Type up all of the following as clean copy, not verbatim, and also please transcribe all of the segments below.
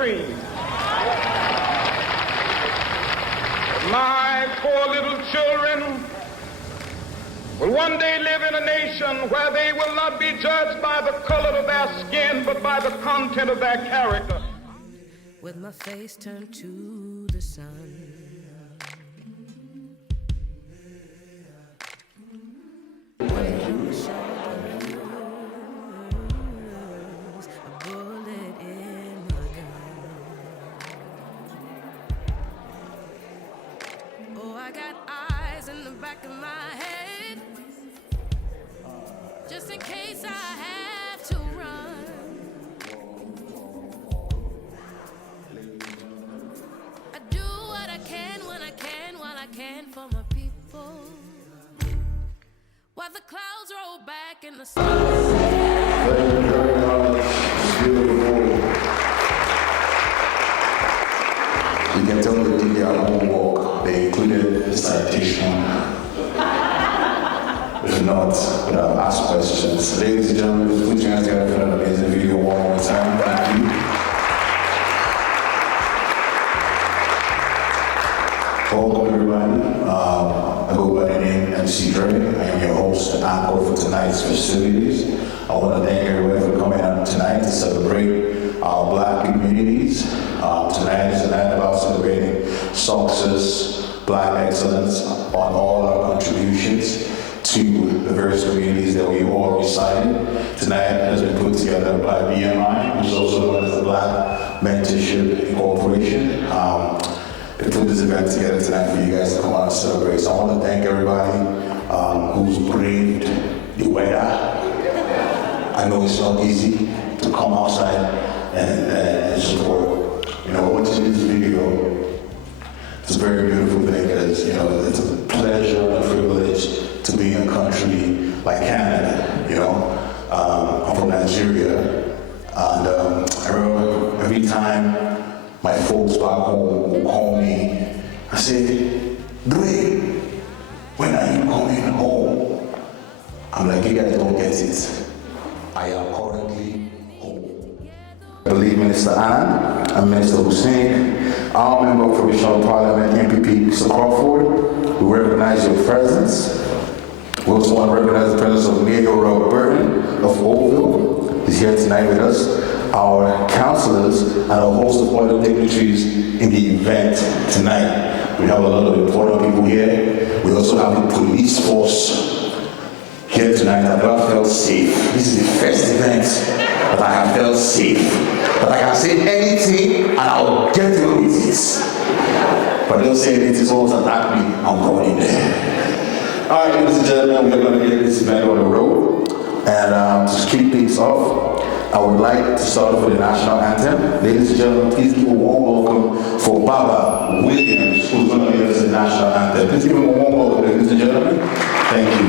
dream. My poor little children will one day live in a nation where they will not be judged by the color of their skin, but by the content of their character. With my face turned to the sun, weight on my shoulders, a bullet in my gun. Oh, I got eyes in the back of my head, just in case I have to run. I do what I can when I can, while I can for my people, while the clouds roll back in the sun. Thank you very much. It's beautiful. You can tell they did their homework. They included the citation. If not, ask questions. Ladies and gentlemen, put your hands together for an amazing video one more time. Thank you. Welcome everybody. I go by the name MC Dre. I am your host and anchor for tonight's festivities. I want to thank everybody for coming out tonight to celebrate our Black communities. Tonight is a night about celebrating success, Black excellence on all our contributions to the various communities that we all recited. Tonight has been put together by BMI, which is also known as the Black Mentorship Inc. They put this event together tonight for you guys to come out and celebrate. So I want to thank everybody who's braved the weather. I know it's not easy to come outside and support. You know, watching this video, it's a very beautiful thing because, you know, it's a pleasure and a privilege to be in a country like Canada, you know. I'm from Nigeria, and I remember every time my folks back home will call me, I say, Dre, when are you coming home? I'm like, you guys don't get it. I am currently home. I believe Minister Ann and Minister Hussein, our Member of Provincial Parliament, MPP Mr. Crawford, we recognize your presence. We also want to recognize the presence of Mayor Robert Burton of Oakville. He's here tonight with us. Our councillors and a host of other dignitaries in the event tonight. We have a lot of important people here. We also have the police force here tonight. I've never felt safe. This is the first event that I have felt safe. But I can say anything and I'll get away with it. But don't say anything, someone's attack me, I'm going in there. All right, ladies and gentlemen, we're going to get this event on the road. And to kick things off, I would like to start off with the national anthem. Ladies and gentlemen, please give a warm welcome for Baba Williams, who's going to give us the national anthem. Please give him a warm welcome, ladies and gentlemen. Thank you.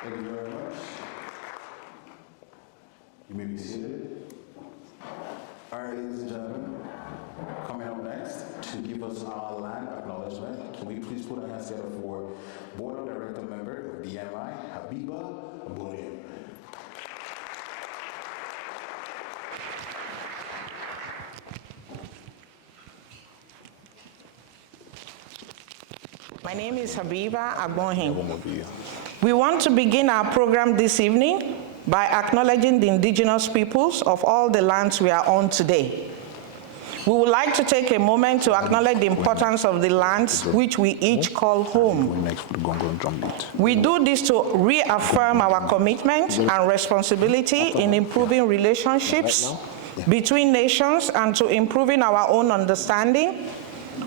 Thank you very much. You may be seated. All right, ladies and gentlemen, coming up next to give us our land acknowledgement, can we please put our hands together for Board of Director Member of BMI, Habiba Abounian. My name is Habiba Agbohin. We want to begin our program this evening by acknowledging the indigenous peoples of all the lands we are on today. We would like to take a moment to acknowledge the importance of the lands which we each call home. We do this to reaffirm our commitment and responsibility in improving relationships between nations and to improving our own understanding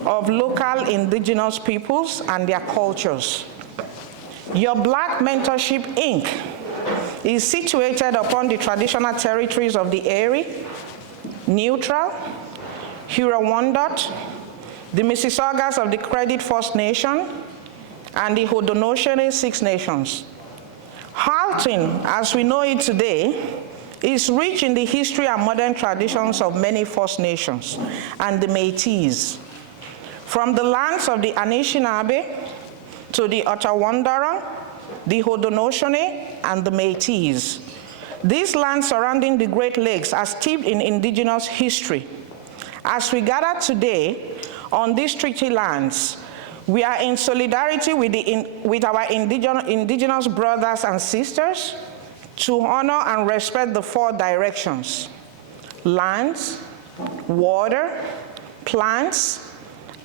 of local indigenous peoples and their cultures. Your Black Mentorship Inc. is situated upon the traditional territories of the Erie, Neutral, Huron-Wendat, the Mississaugas of the Credit First Nation, and the Haudenosaunee Six Nations. Halton, as we know it today, is rich in the history and modern traditions of many First Nations and the Métis. From the lands of the Anishinaabe to the Ottawandarung, the Haudenosaunee, and the Métis. These lands surrounding the Great Lakes are steeped in indigenous history. As we gather today on these treaty lands, we are in solidarity with our indigenous brothers and sisters to honor and respect the four directions: lands, water, plants,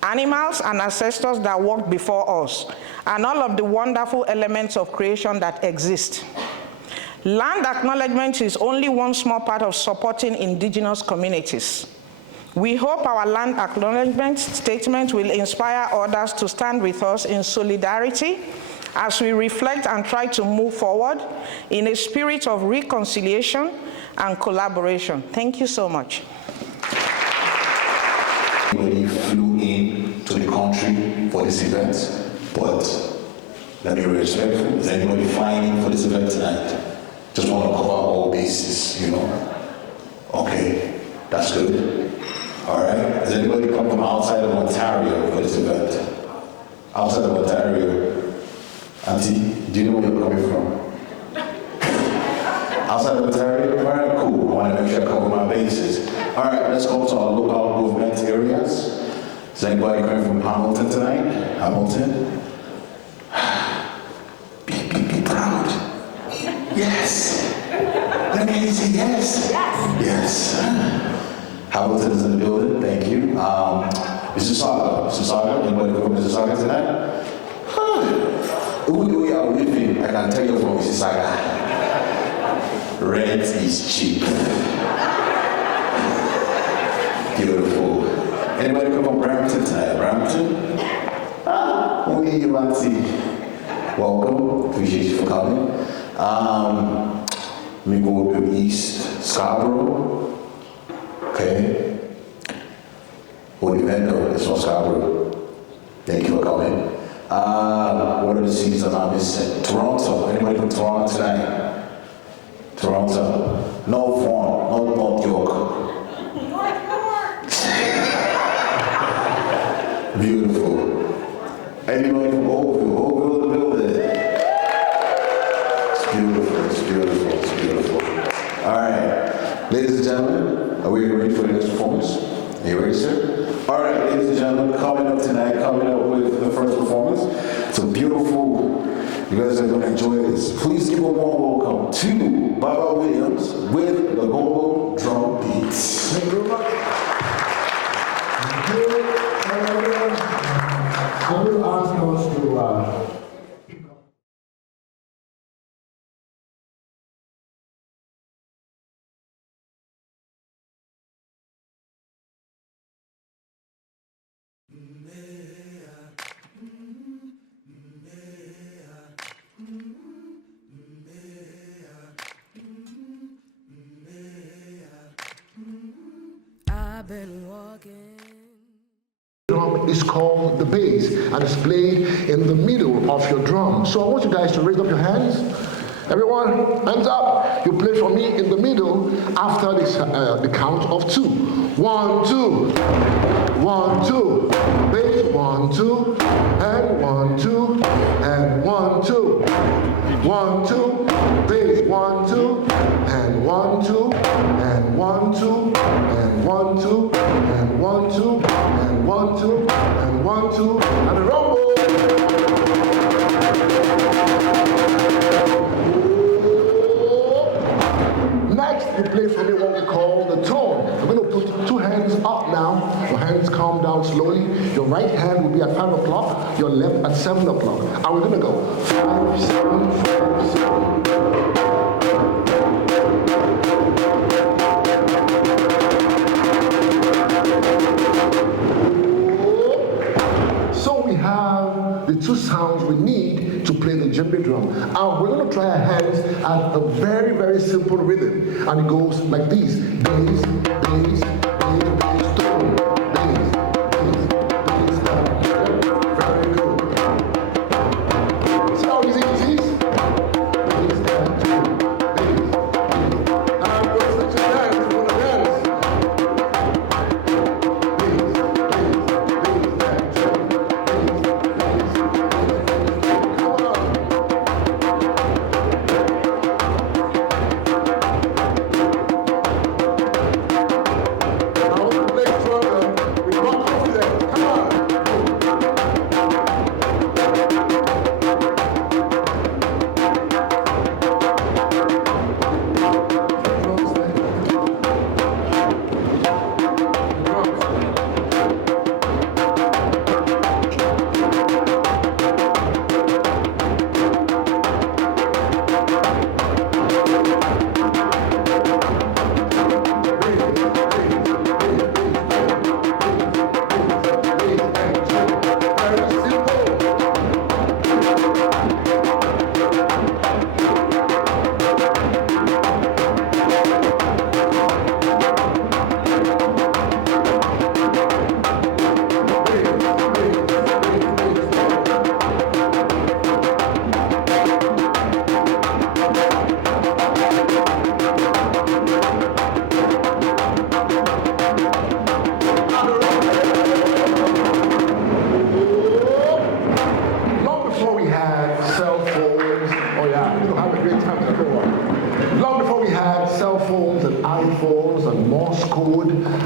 animals, and ancestors that walked before us, and all of the wonderful elements of creation that exist. Land acknowledgement is only one small part of supporting indigenous communities. We hope our land acknowledgement statement will inspire others to stand with us in solidarity as we reflect and try to move forward in a spirit of reconciliation and collaboration. Thank you so much. Anybody flew in to the country for this event, but let me be respectful. Is anybody flying in for this event tonight? Just want to cover all bases, you know? Okay, that's good. All right. Does anybody come from outside of Ontario for this event? Outside of Ontario? Auntie, do you know where you're coming from? Outside of Ontario? All right, cool. I want to make sure I cover my bases. All right, let's go to our local government areas. Is anybody coming from Hamilton tonight? Hamilton? Be proud. Yes. Let me hear you say yes. Yes. Hamilton is in the building. Thank you. Mississauga. Anybody from Mississauga tonight? We are living. I can tell you from Mississauga. Rent is cheap. Beautiful. Anybody come from Brampton tonight? Brampton? Only you, Auntie. Welcome. Appreciate you for coming. Let me go to East Scarborough. Okay. What event though? It's from Scarborough. Thank you for coming. What are the cities that I'm missing? Toronto. Anybody from Toronto tonight? Toronto. No Vaughan, not North York. Beautiful. Anybody from Oakville? Oakville in the building. It's beautiful, it's beautiful, it's beautiful. All right. Ladies and gentlemen, are we ready for the next performance? Are you ready, sir? All right, ladies and gentlemen, coming up with the first performance. It's a beautiful, you guys are going to enjoy this. Please give a warm welcome to Baba Williams with the Go-Go Drum Beats. Thank you very much. Thank you. I will ask us to I've been walking. drum is called the bass and it's played in the middle of your drum. So I want you guys to raise up your hands. Everyone, hands up. You play for me in the middle after this, the count of 2. 1, 2. 1, 2. Bass 1, 2. And 1, 2. And 1, 2. 1, 2. Bass 1, 2. And 1, 2. And 1, 2. And 1, 2. And 1, 2. And 1, 2. And 1, 2. And a rumble. Next, you play for me what we call the tone. I'm going to put 2 hands up now. Your hands calm down slowly. Your right hand will be at 5 o'clock, your left at 7 o'clock. And we're going to go 5, 7, 5, 7. So we have the 2 sounds we need to play the djembe drum. And we're going to try our hands at a very, very simple rhythm. And it goes like this. Bass, bass, bass, bass, tone. Bass, bass, bass, tone. Very good. See how easy it is? Bass, and tone. Bass, bass. And we're going to dance. We're going to dance. Bass, bass, bass, and tone.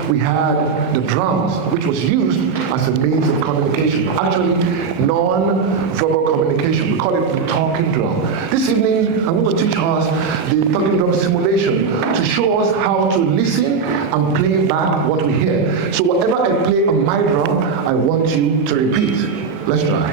We had the drums, which was used as a means of communication. Actually, non-verbal communication. We call it the talking drum. This evening, I'm going to teach us the talking drum simulation to show us how to listen and play back what we hear. So whatever I play on my drum, I want you to repeat. Let's try.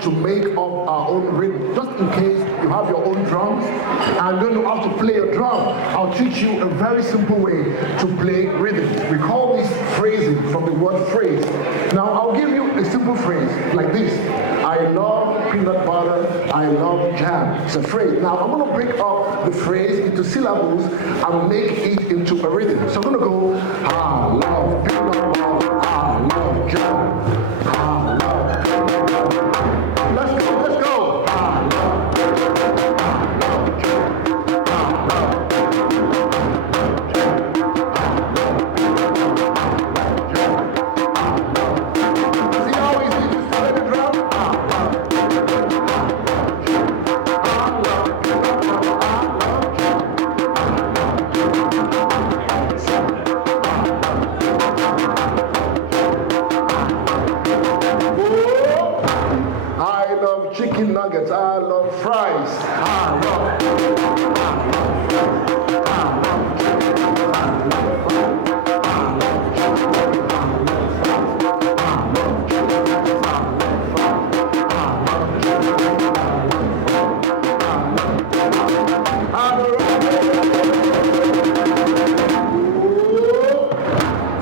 to make up our own rhythm. Just in case you have your own drums and don't know how to play a drum, I'll teach you a very simple way to play rhythm. We call this phrasing from the word phrase. Now I'll give you a simple phrase like this. I love peanut butter, I love jam. It's a phrase. Now I'm going to break up the phrase into syllables and make it into a rhythm. So I'm going to go, I love peanut butter, I love jam. I love peanut butter. Let's go, let's go. I love peanut butter, I love jam. I love peanut butter, see how easy it is to play the drum? Chicken nuggets, I love fries. I love chicken, I love fries. I love chicken, I love fries. I love chicken, I love fries. I love chicken, I love fries. I love chicken, I love fries.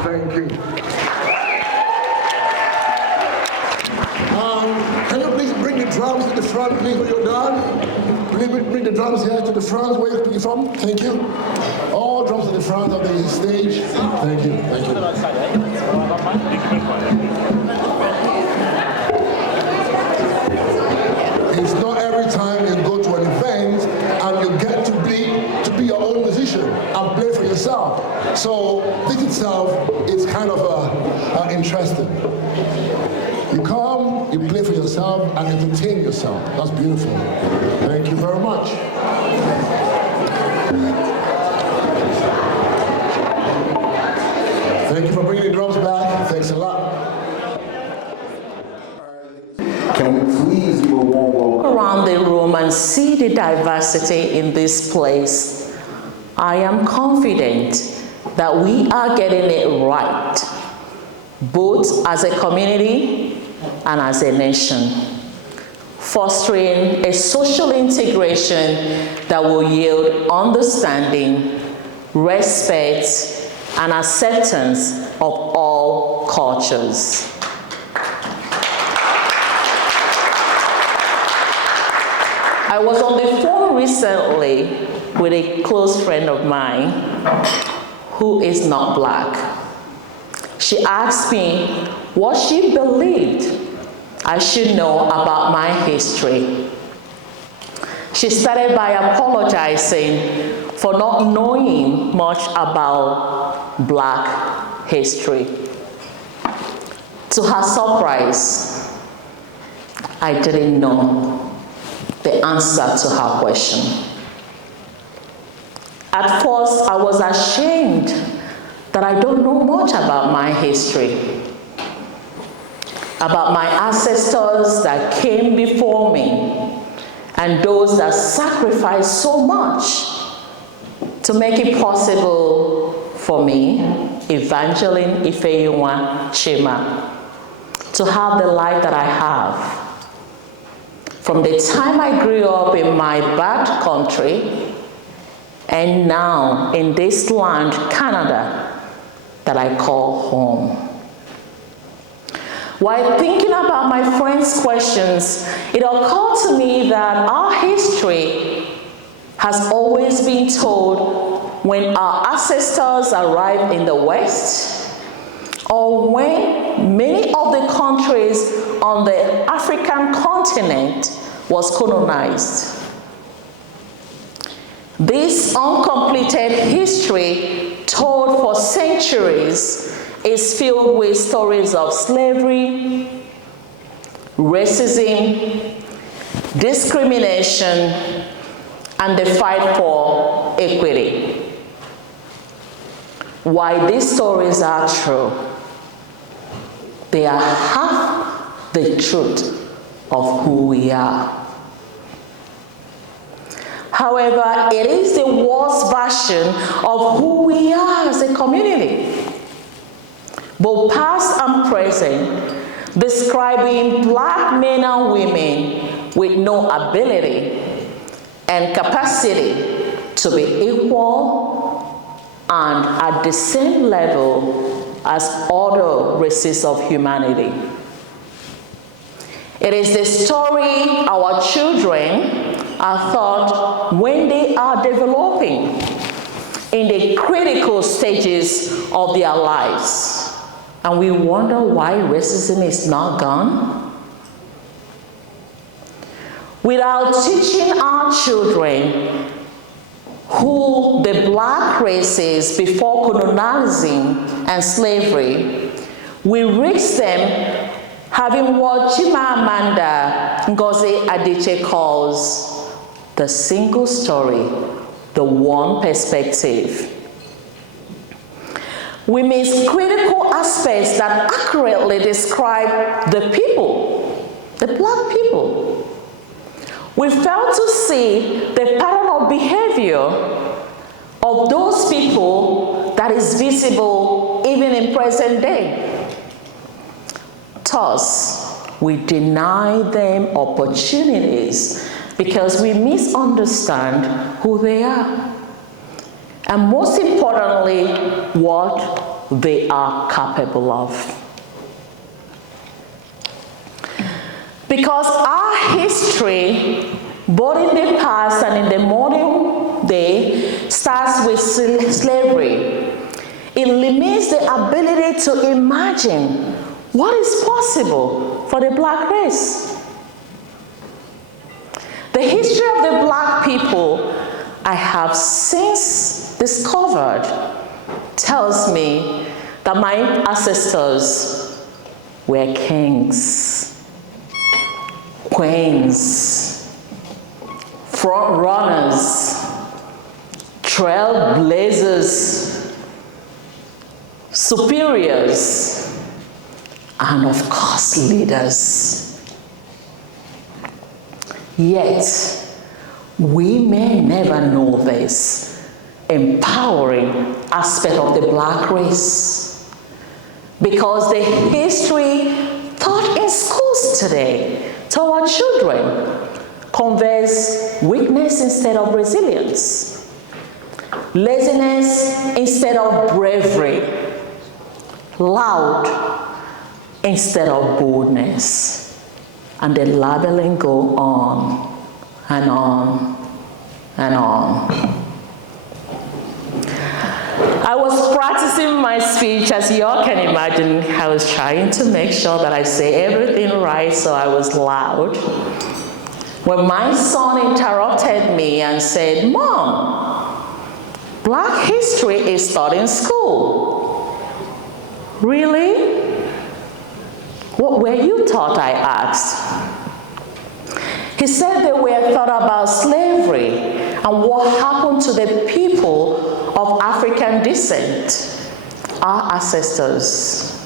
Thank you. Can you please bring the drums to the front, please, when you're done? Please bring the drums here to the front, where you're from. Thank you. All drums to the front of the stage. Thank you. Thank you. It's not every time you go to an event and you get to be your own musician and play for yourself. So this itself is kind of interesting. You come, you play for yourself, and entertain yourself. That's beautiful. Thank you very much. Thank you for bringing the drums back. Thanks a lot. Can we please give a warm welcome? Around the room and see the diversity in this place, I am confident that we are getting it right, both as a community and as a nation, fostering a social integration that will yield understanding, respect, and acceptance of all cultures. I was on the phone recently with a close friend of mine who is not Black. She asked me what she believed I should know about my history. She started by apologizing for not knowing much about Black history. To her surprise, I didn't know the answer to her question. At first, I was ashamed that I don't know much about my history, about my ancestors that came before me, and those that sacrificed so much to make it possible for me, Evangeline CHIMA, to have the life that I have. From the time I grew up in my bad country, and now in this land, Canada, that I call home. While thinking about my friend's questions, it occurred to me that our history has always been told when our ancestors arrived in the West, or when many of the countries on the African continent was colonized. This uncompleted history, told for centuries, is filled with stories of slavery, racism, discrimination, and the fight for equity. Why these stories are true, they are half the truth of who we are. However, it is the worst version of who we are as a community. Both past and present, describing black men and women with no ability and capacity to be equal and at the same level as other races of humanity. It is the story our children are taught when they are developing in the critical stages of their lives. And we wonder why racism is not gone. Without teaching our children who the black race is before colonizing and slavery, we raise them having what Chimamanda Ngozi Adichie calls the single story, the one perspective. We miss critical aspects that accurately describe the people, the black people. We fail to see the pattern of behavior of those people that is visible even in present day. Thus, we deny them opportunities because we misunderstand who they are. And most importantly, what they are capable of. Because our history, both in the past and in the modern day, starts with slavery. It limits the ability to imagine what is possible for the black race. The history of the black people I have since discovered tells me that my ancestors were kings, queens, front runners, trailblazers, superiors, and of course leaders. Yet, we may never know this empowering aspect of the black race because the history taught in schools today to our children conveys weakness instead of resilience, laziness instead of bravery, loud instead of boldness, and the labeling go on and on and on. I was practicing my speech, as you all can imagine. I was trying to make sure that I say everything right, so I was loud. When my son interrupted me and said, "Mom, Black history is taught in school." Really? What were you taught, I asked. He said they were taught about slavery and what happened to the people of African descent, our ancestors.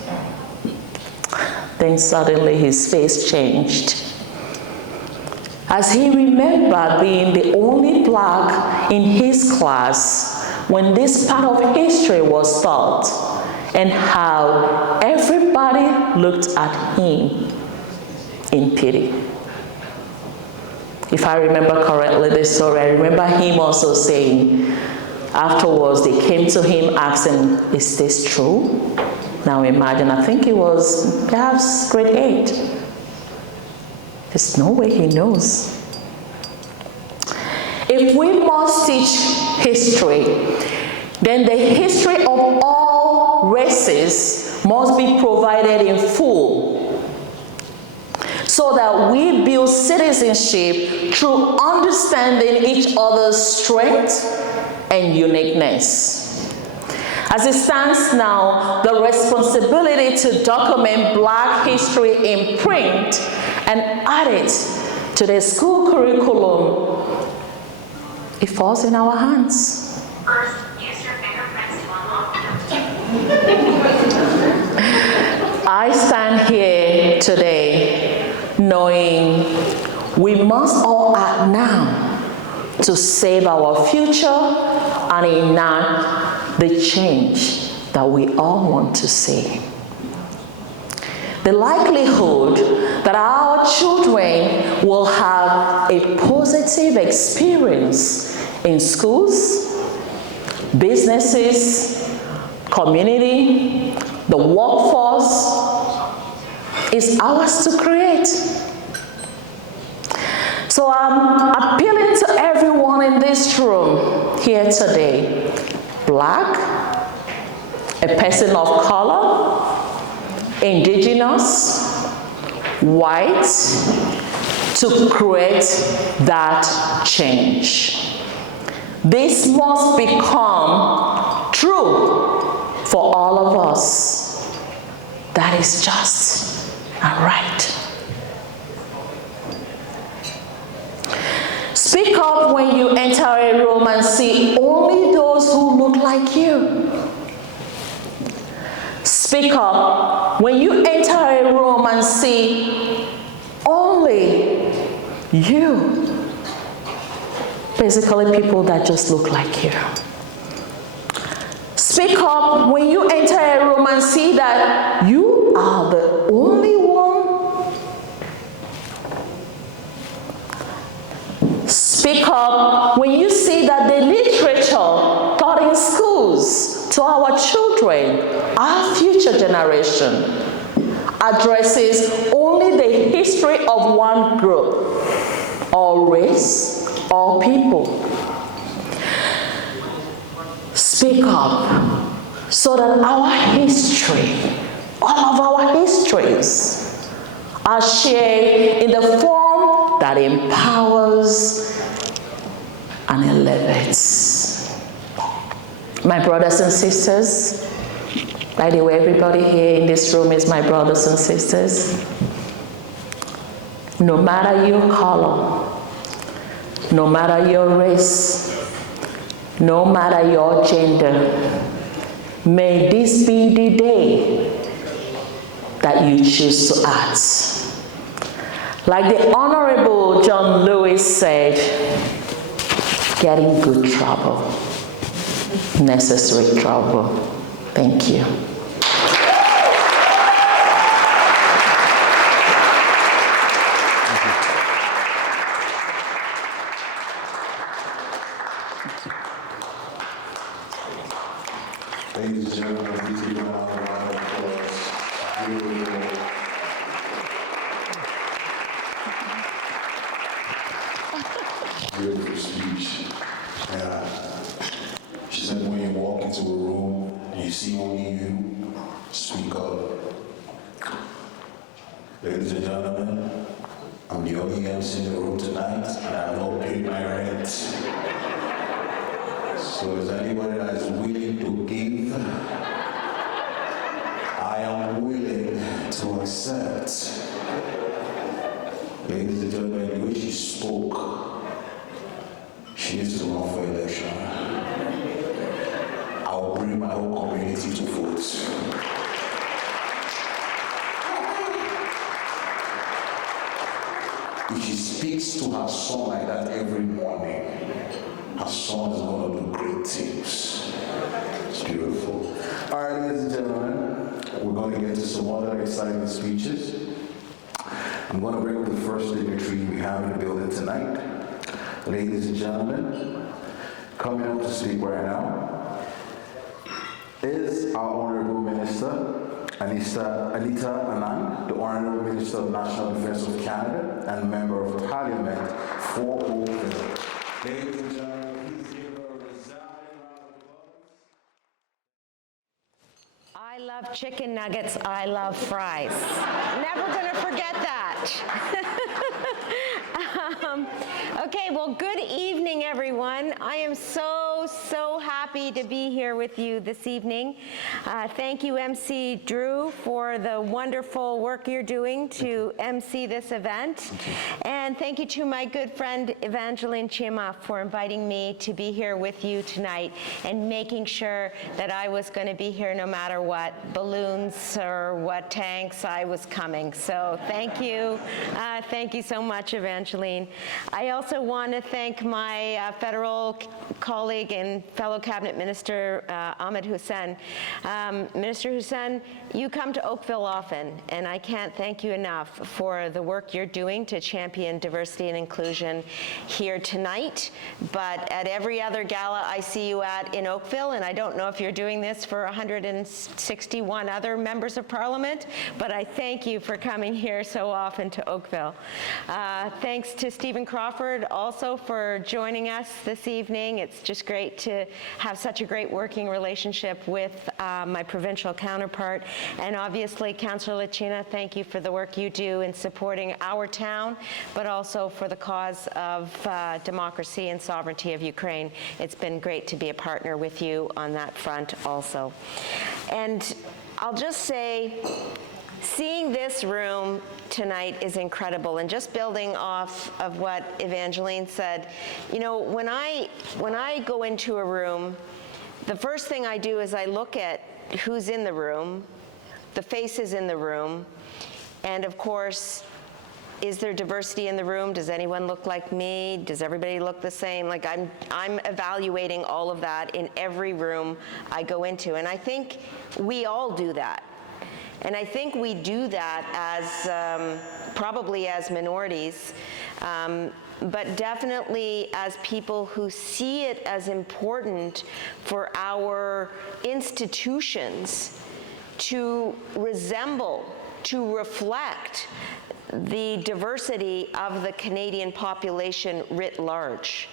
Then suddenly his face changed, as he remembered being the only black in his class when this part of history was taught, and how everybody looked at him in pity. If I remember correctly the story, I remember him also saying, afterwards they came to him asking, "Is this true?" Now imagine, I think it was perhaps grade 8. There's no way he knows. If we must teach history, then the history of all races must be provided in full, so that we build citizenship through understanding each other's strengths and uniqueness. As it stands now, the responsibility to document Black history in print and add it to the school curriculum, it falls in our hands. First, use your fingerprints to unlock them. I stand here today knowing we must all act now to save our future and enact the change that we all want to see. the likelihood that our children will have a positive experience in schools, businesses, community, the workforce is ours to create. So I'm appealing to everyone in this room here today, Black, a person of color, indigenous, white, to create that change. This must become true for all of us. That is just and right. Speak up when you enter a room and see only those who look like you. Speak up when you enter a room and see only you. Basically, people that just look like you. Speak up when you enter a room and see that you are the only one. Speak up when you see that the literature taught in schools to our children, our future generation, addresses only the history of one group, or race, or people. Speak up so that our history, all of our histories, are shared in the form that empowers and elevates. My brothers and sisters, by the way, everybody here in this room is my brothers and sisters. No matter your color, no matter your race, no matter your gender, may this be the day that you choose to act. Like the Honorable John Lewis said, get in good trouble, necessary trouble. Thank you. Ladies and gentlemen, please give a round of applause. Beautiful speech. She said when you walk into a room and you see only you, speak up. Ladies and gentlemen, I'm the only MC in the room tonight, and I have not paid my rent. So is anybody that is willing to give? I am willing to accept. Ladies and gentlemen, the way she spoke, she needs to run for election. I will bring my whole community to vote. If she speaks to her son like that every morning, her son is going to do great things. It's beautiful. All right, ladies and gentlemen, we're going to get to some other exciting speeches. I'm going to bring up the first dignitary we have in the building tonight. Ladies and gentlemen, coming up to speak right now is our Honorable Minister, Anita Anand, the Honorable Minister of National Defense of Canada and Member of Parliament for Oakville. Ladies and gentlemen, please give her a resounding round of applause. I love chicken nuggets, I love fries. Never gonna forget that. Okay, well, good evening, everyone. I am so happy to be here with you this evening. Thank you, MC Drew, for the wonderful work you're doing to MC this event. And thank you to my good friend, Evangeline CHIMA, for inviting me to be here with you tonight and making sure that I was going to be here no matter what, balloons or what tanks, I was coming. So thank you. Thank you so much, Evangeline. I also want to thank my federal colleague and fellow Cabinet Minister Ahmed Hussein. Minister Hussein, you come to Oakville often, and I can't thank you enough for the work you're doing to champion diversity and inclusion here tonight, but at every other gala I see you at in Oakville, and I don't know if you're doing this for 161 other members of Parliament, but I thank you for coming here so often to Oakville. Thanks to Stephen Crawford also for joining us this evening. It's just great to have such a great working relationship with my provincial counterpart. And obviously, Councillor Lachina, thank you for the work you do in supporting our town, but also for the cause of democracy and sovereignty of Ukraine. It's been great to be a partner with you on that front also. And I'll just say, seeing this room tonight is incredible, and just building off of what Evangeline said, you know, when I go into a room, the first thing I do is I look at who's in the room, the faces in the room, and of course, is there diversity in the room? Does anyone look like me? Does everybody look the same? Like I'm evaluating all of that in every room I go into, and I think we all do that. And I think we do that as probably as minorities, but definitely as people who see it as important for our institutions to resemble, to reflect the diversity of the Canadian population writ large.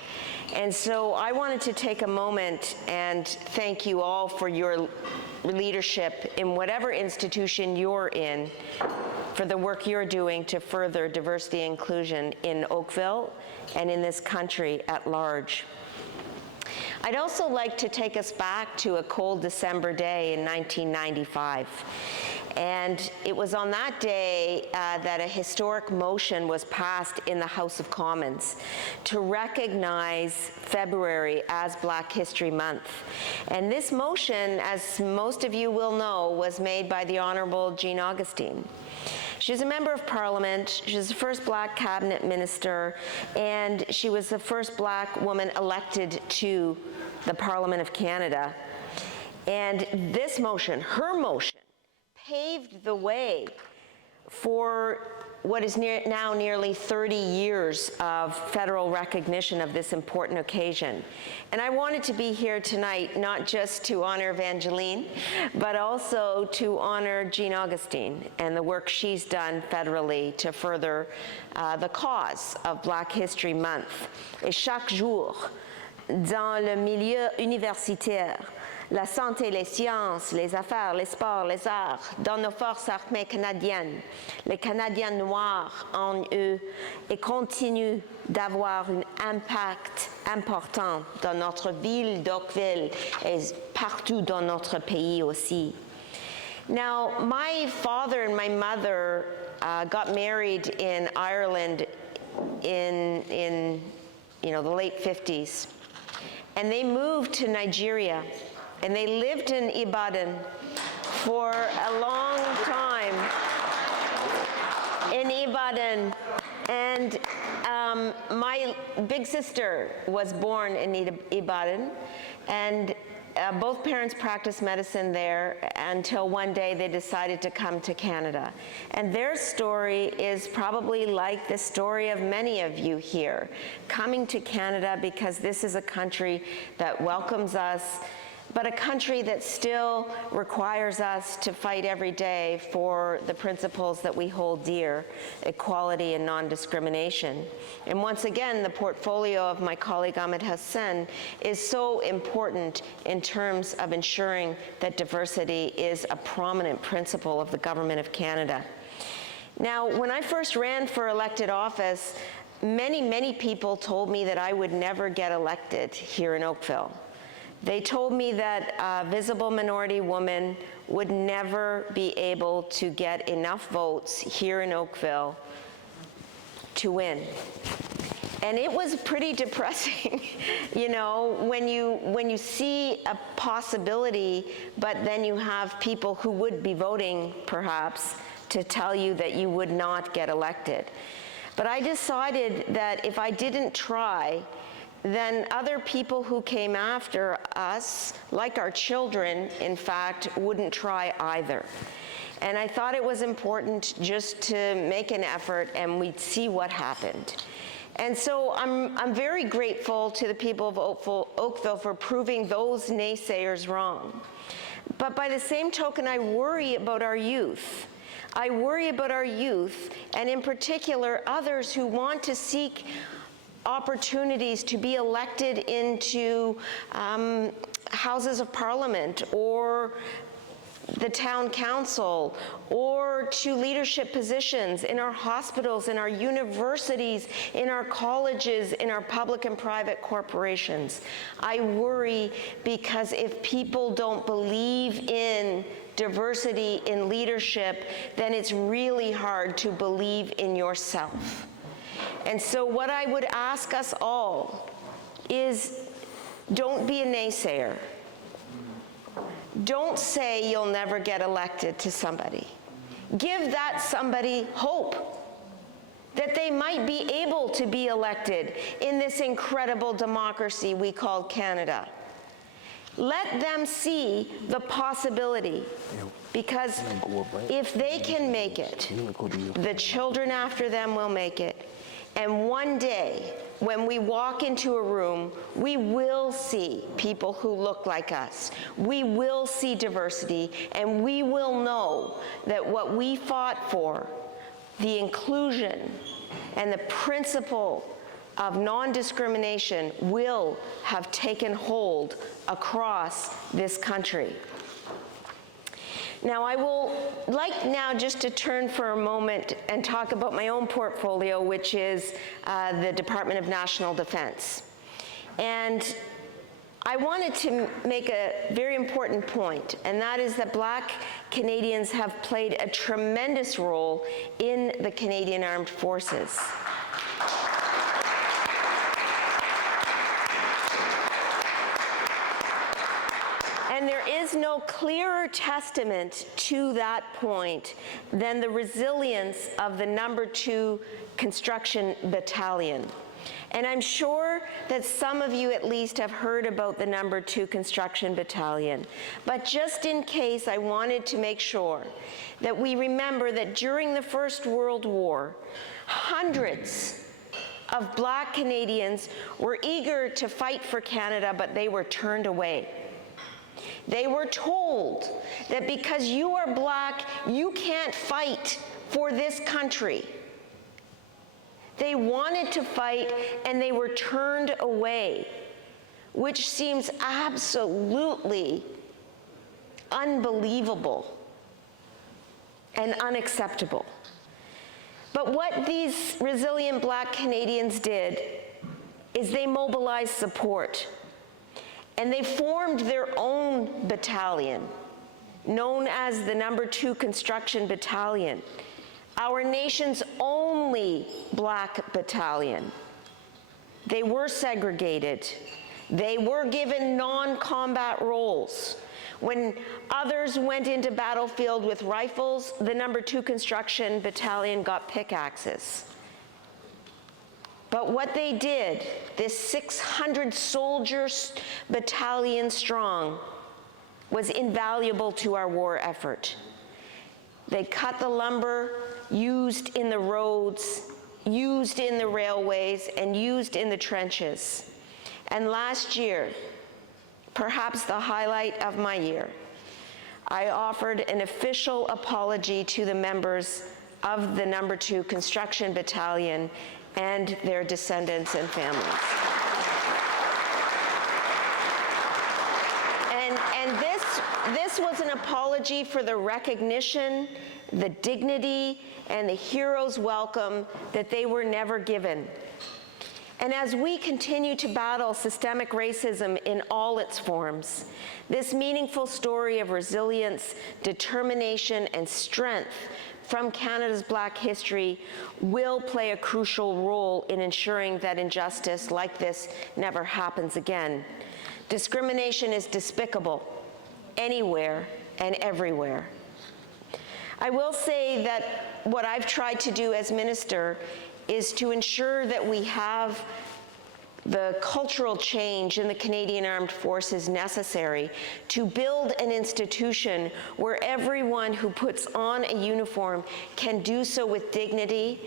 And so I wanted to take a moment and thank you all for your leadership in whatever institution you're in, for the work you're doing to further diversity and inclusion in Oakville and in this country at large. I'd also like to take us back to a cold December day in 1995. And it was on that day that a historic motion was passed in the House of Commons to recognize February as Black History Month. And this motion, as most of you will know, was made by the Honourable Jean Augustine. She's a member of Parliament, she was the first Black cabinet minister, and she was the first Black woman elected to the Parliament of Canada. And this motion, her motion, paved the way for what is now nearly 30 years of federal recognition of this important occasion. And I wanted to be here tonight not just to honor Evangeline, but also to honor Jean Augustine and the work she's done federally to further the cause of Black History Month. Et chaque jour, dans le milieu universitaire, la santé, les sciences, les affaires, les sports, les arts, dans nos forces armées canadiennes, les Canadiens noirs en eux, et continuent d'avoir un impact important dans notre ville d'Oakville et partout dans notre pays aussi. Now, my father and my mother got married in Ireland in the late 50s, and they moved to Nigeria. And they lived in Ibadan for a long time, in Ibadan. And my big sister was born in Ibadan, and both parents practiced medicine there until one day they decided to come to Canada. And their story is probably like the story of many of you here, coming to Canada because this is a country that welcomes us, but a country that still requires us to fight every day for the principles that we hold dear, equality and non-discrimination. And once again, the portfolio of my colleague Ahmed Hussein is so important in terms of ensuring that diversity is a prominent principle of the Government of Canada. Now, when I first ran for elected office, many people told me that I would never get elected here in Oakville. They told me that a visible minority woman would never be able to get enough votes here in Oakville to win. And it was pretty depressing, you know, when you see a possibility, but then you have people who would be voting, perhaps, to tell you that you would not get elected. But I decided that if I didn't try then other people who came after us, like our children, in fact, wouldn't try either. And I thought it was important just to make an effort and we'd see what happened. And so I'm very grateful to the people of Oakville for proving those naysayers wrong. But by the same token, I worry about our youth. I worry about our youth, and in particular, others who want to seek opportunities to be elected into houses of parliament or the town council or to leadership positions in our hospitals, in our universities, in our colleges, in our public and private corporations. I worry because if people don't believe in diversity in leadership, then it's really hard to believe in yourself. And so what I would ask us all is, don't be a naysayer. Don't say you'll never get elected to somebody. Give that somebody hope that they might be able to be elected in this incredible democracy we call Canada. Let them see the possibility, because if they can make it, the children after them will make it. And one day, when we walk into a room, we will see people who look like us. We will see diversity, and we will know that what we fought for, the inclusion and the principle of non-discrimination, will have taken hold across this country. Now, I will like now just to turn for a moment and talk about my own portfolio, which is the Department of National Defense. And I wanted to make a very important point, and that is that Black Canadians have played a tremendous role in the Canadian Armed Forces. And there is no clearer testament to that point than the resilience of the No. 2 Construction Battalion. And I'm sure that some of you at least have heard about the No. 2 Construction Battalion. But just in case, I wanted to make sure that we remember that during the First World War, hundreds of Black Canadians were eager to fight for Canada, but they were turned away. They were told that because you are Black, you can't fight for this country. They wanted to fight and they were turned away, which seems absolutely unbelievable and unacceptable. But what these resilient Black Canadians did is they mobilized support. And they formed their own battalion, known as the No. 2 Construction Battalion, our nation's only Black battalion. They were segregated. They were given non-combat roles. When others went into battlefield with rifles, the No. 2 Construction Battalion got pickaxes. But what they did, this 600 soldiers battalion strong, was invaluable to our war effort. They cut the lumber used in the roads, used in the railways, and used in the trenches. And last year, perhaps the highlight of my year, I offered an official apology to the members of the No. 2 Construction Battalion and their descendants and families. And this was an apology for the recognition, the dignity, and the hero's welcome that they were never given. And as we continue to battle systemic racism in all its forms, this meaningful story of resilience, determination, and strength from Canada's Black history will play a crucial role in ensuring that injustice like this never happens again. Discrimination is despicable anywhere and everywhere. I will say that what I've tried to do as minister is to ensure that we have the cultural change in the Canadian Armed Forces necessary to build an institution where everyone who puts on a uniform can do so with dignity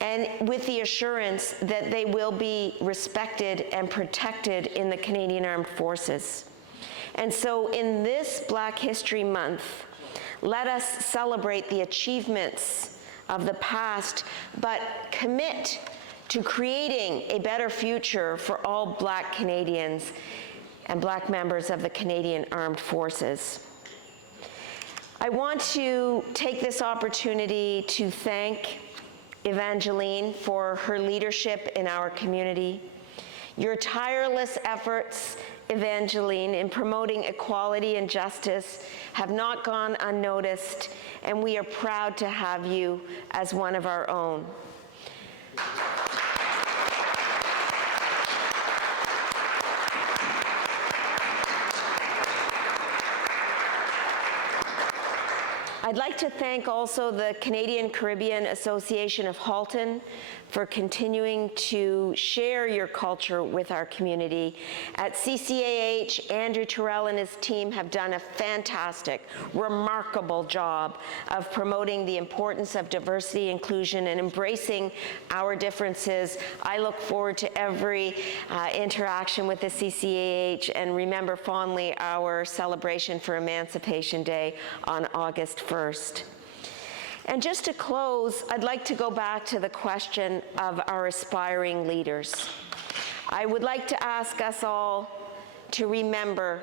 and with the assurance that they will be respected and protected in the Canadian Armed Forces. And so in this Black History Month, let us celebrate the achievements of the past, but commit to creating a better future for all Black Canadians and Black members of the Canadian Armed Forces. I want to take this opportunity to thank Evangeline for her leadership in our community. Your tireless efforts, Evangeline, in promoting equality and justice have not gone unnoticed, and we are proud to have you as one of our own. I'd like to thank also the Canadian Caribbean Association of Halton for continuing to share your culture with our community. At CCAH, Andrew Terrell and his team have done a fantastic, remarkable job of promoting the importance of diversity, inclusion, and embracing our differences. I look forward to every interaction with the CCAH and remember fondly our celebration for Emancipation Day on August 1st. And just to close, I'd like to go back to the question of our aspiring leaders. I would like to ask us all to remember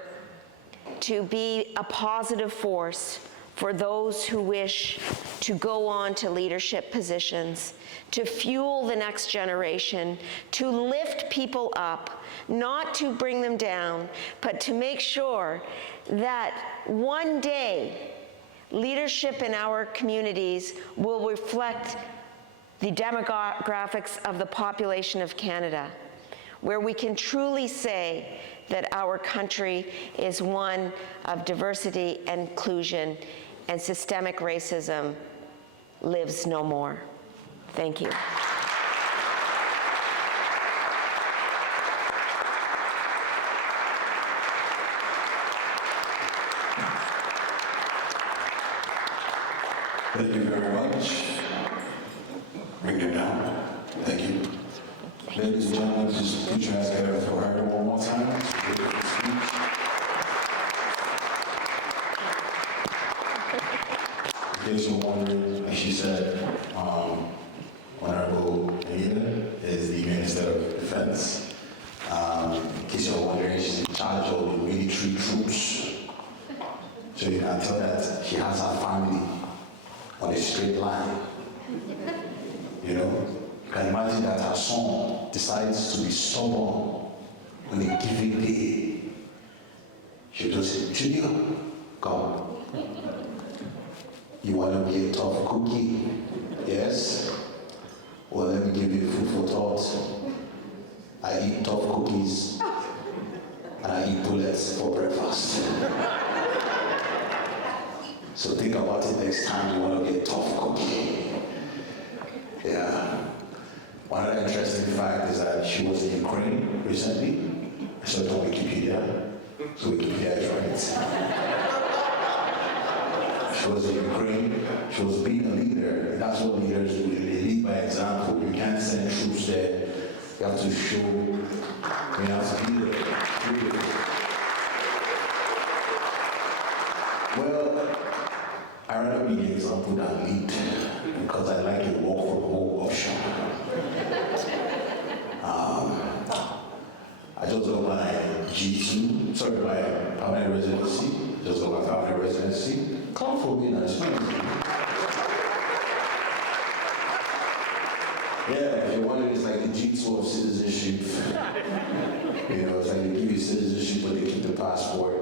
to be a positive force for those who wish to go on to leadership positions, to fuel the next generation, to lift people up, not to bring them down, but to make sure that one day leadership in our communities will reflect the demographics of the population of Canada, where we can truly say that our country is one of diversity and inclusion, and systemic racism lives no more. Thank you. Thank you very much. Bring it down. Thank you. Ladies and gentlemen, just put your hands together for her one more time. In case you're wondering, like she said, Honorable Anita is the Minister of Defense. In case you're wondering, she's in charge of the military troops. So you can tell that she has her family on a straight line. You know, you can imagine that her son decides to be stubborn on a given day. She just said, Junior, come. You want to be a tough cookie? Yes? Well, let me give you food for thought. I eat tough cookies and I eat bullets for breakfast. So think about it next time you want to get a tough cookie. Yeah. One other interesting fact is that she was in Ukraine recently. I saw it on Wikipedia. So Wikipedia is right. She was in Ukraine. She was being a leader. And that's what leaders do. They lead by example. You can't send troops there. You have to show, you have to be there. Well, I'd rather be the example than lead because I like a work from home option. I just got my G2, sorry, my permanent residency. Just got my permanent residency. Come for me now, it's not easy. Yeah, if you're wondering, it's like the G2 of citizenship. You know, it's like they give you citizenship, but they keep the passport.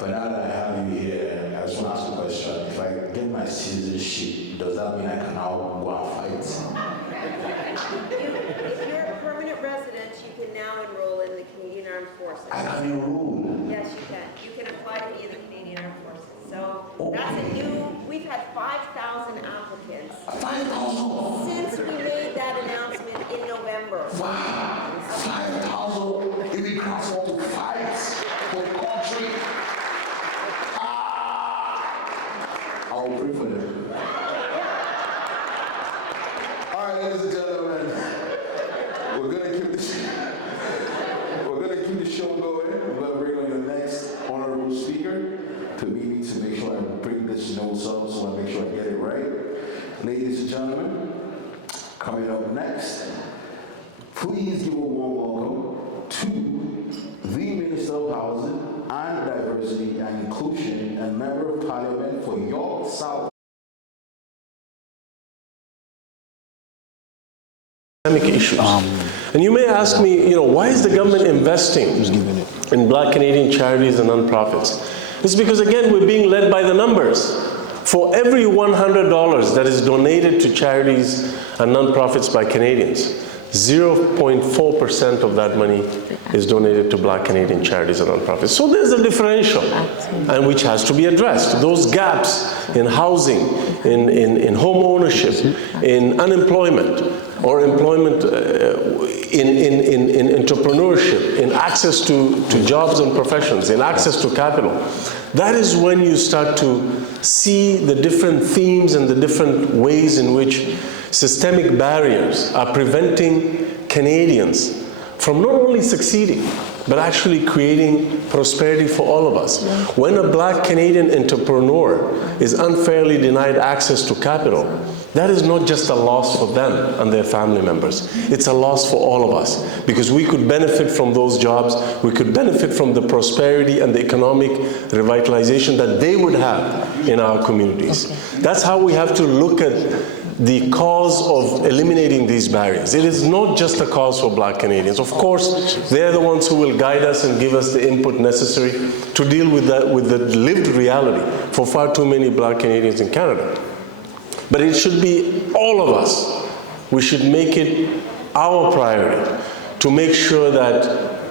But now that I have you here, I just want to ask a question. If I get my citizenship, does that mean I can now go and fight? If you're a permanent resident, you can now enroll in the Canadian Armed Forces. I can enroll? Yes, you can. You can apply to be in the Canadian Armed Forces. So that's a new, we've had 5,000 applicants. 5,000? Since we made that announcement in November. Wow. keep the show going. I'm going to bring on your next honorable speaker to meet me to make sure I bring this notes up so I make sure I get it right. Ladies and gentlemen, coming up next, please give a warm welcome to the Minister of Housing and Diversity and Inclusion and Member of Parliament for York South. Issues. And you may ask me, why is the government investing in Black Canadian charities and nonprofits? It's because, again, we're being led by the numbers. For every $100 that is donated to charities and nonprofits by Canadians, 0.4% of that money is donated to Black Canadian charities and nonprofits. So there's a differential, and which has to be addressed. Those gaps in housing, in home ownership, in unemployment, or employment in entrepreneurship, in access to jobs and professions, in access to capital. That is when you start to see the different themes and the different ways in which systemic barriers are preventing Canadians from not only succeeding, but actually creating prosperity for all of us. When a Black Canadian entrepreneur is unfairly denied access to capital, that is not just a loss for them and their family members. It's a loss for all of us, because we could benefit from those jobs, we could benefit from the prosperity and the economic revitalization that they would have in our communities. That's how we have to look at the cause of eliminating these barriers. It is not just a cause for Black Canadians. Of course, they're the ones who will guide us and give us the input necessary to deal with that, with the lived reality for far too many Black Canadians in Canada. But it should be all of us. We should make it our priority to make sure that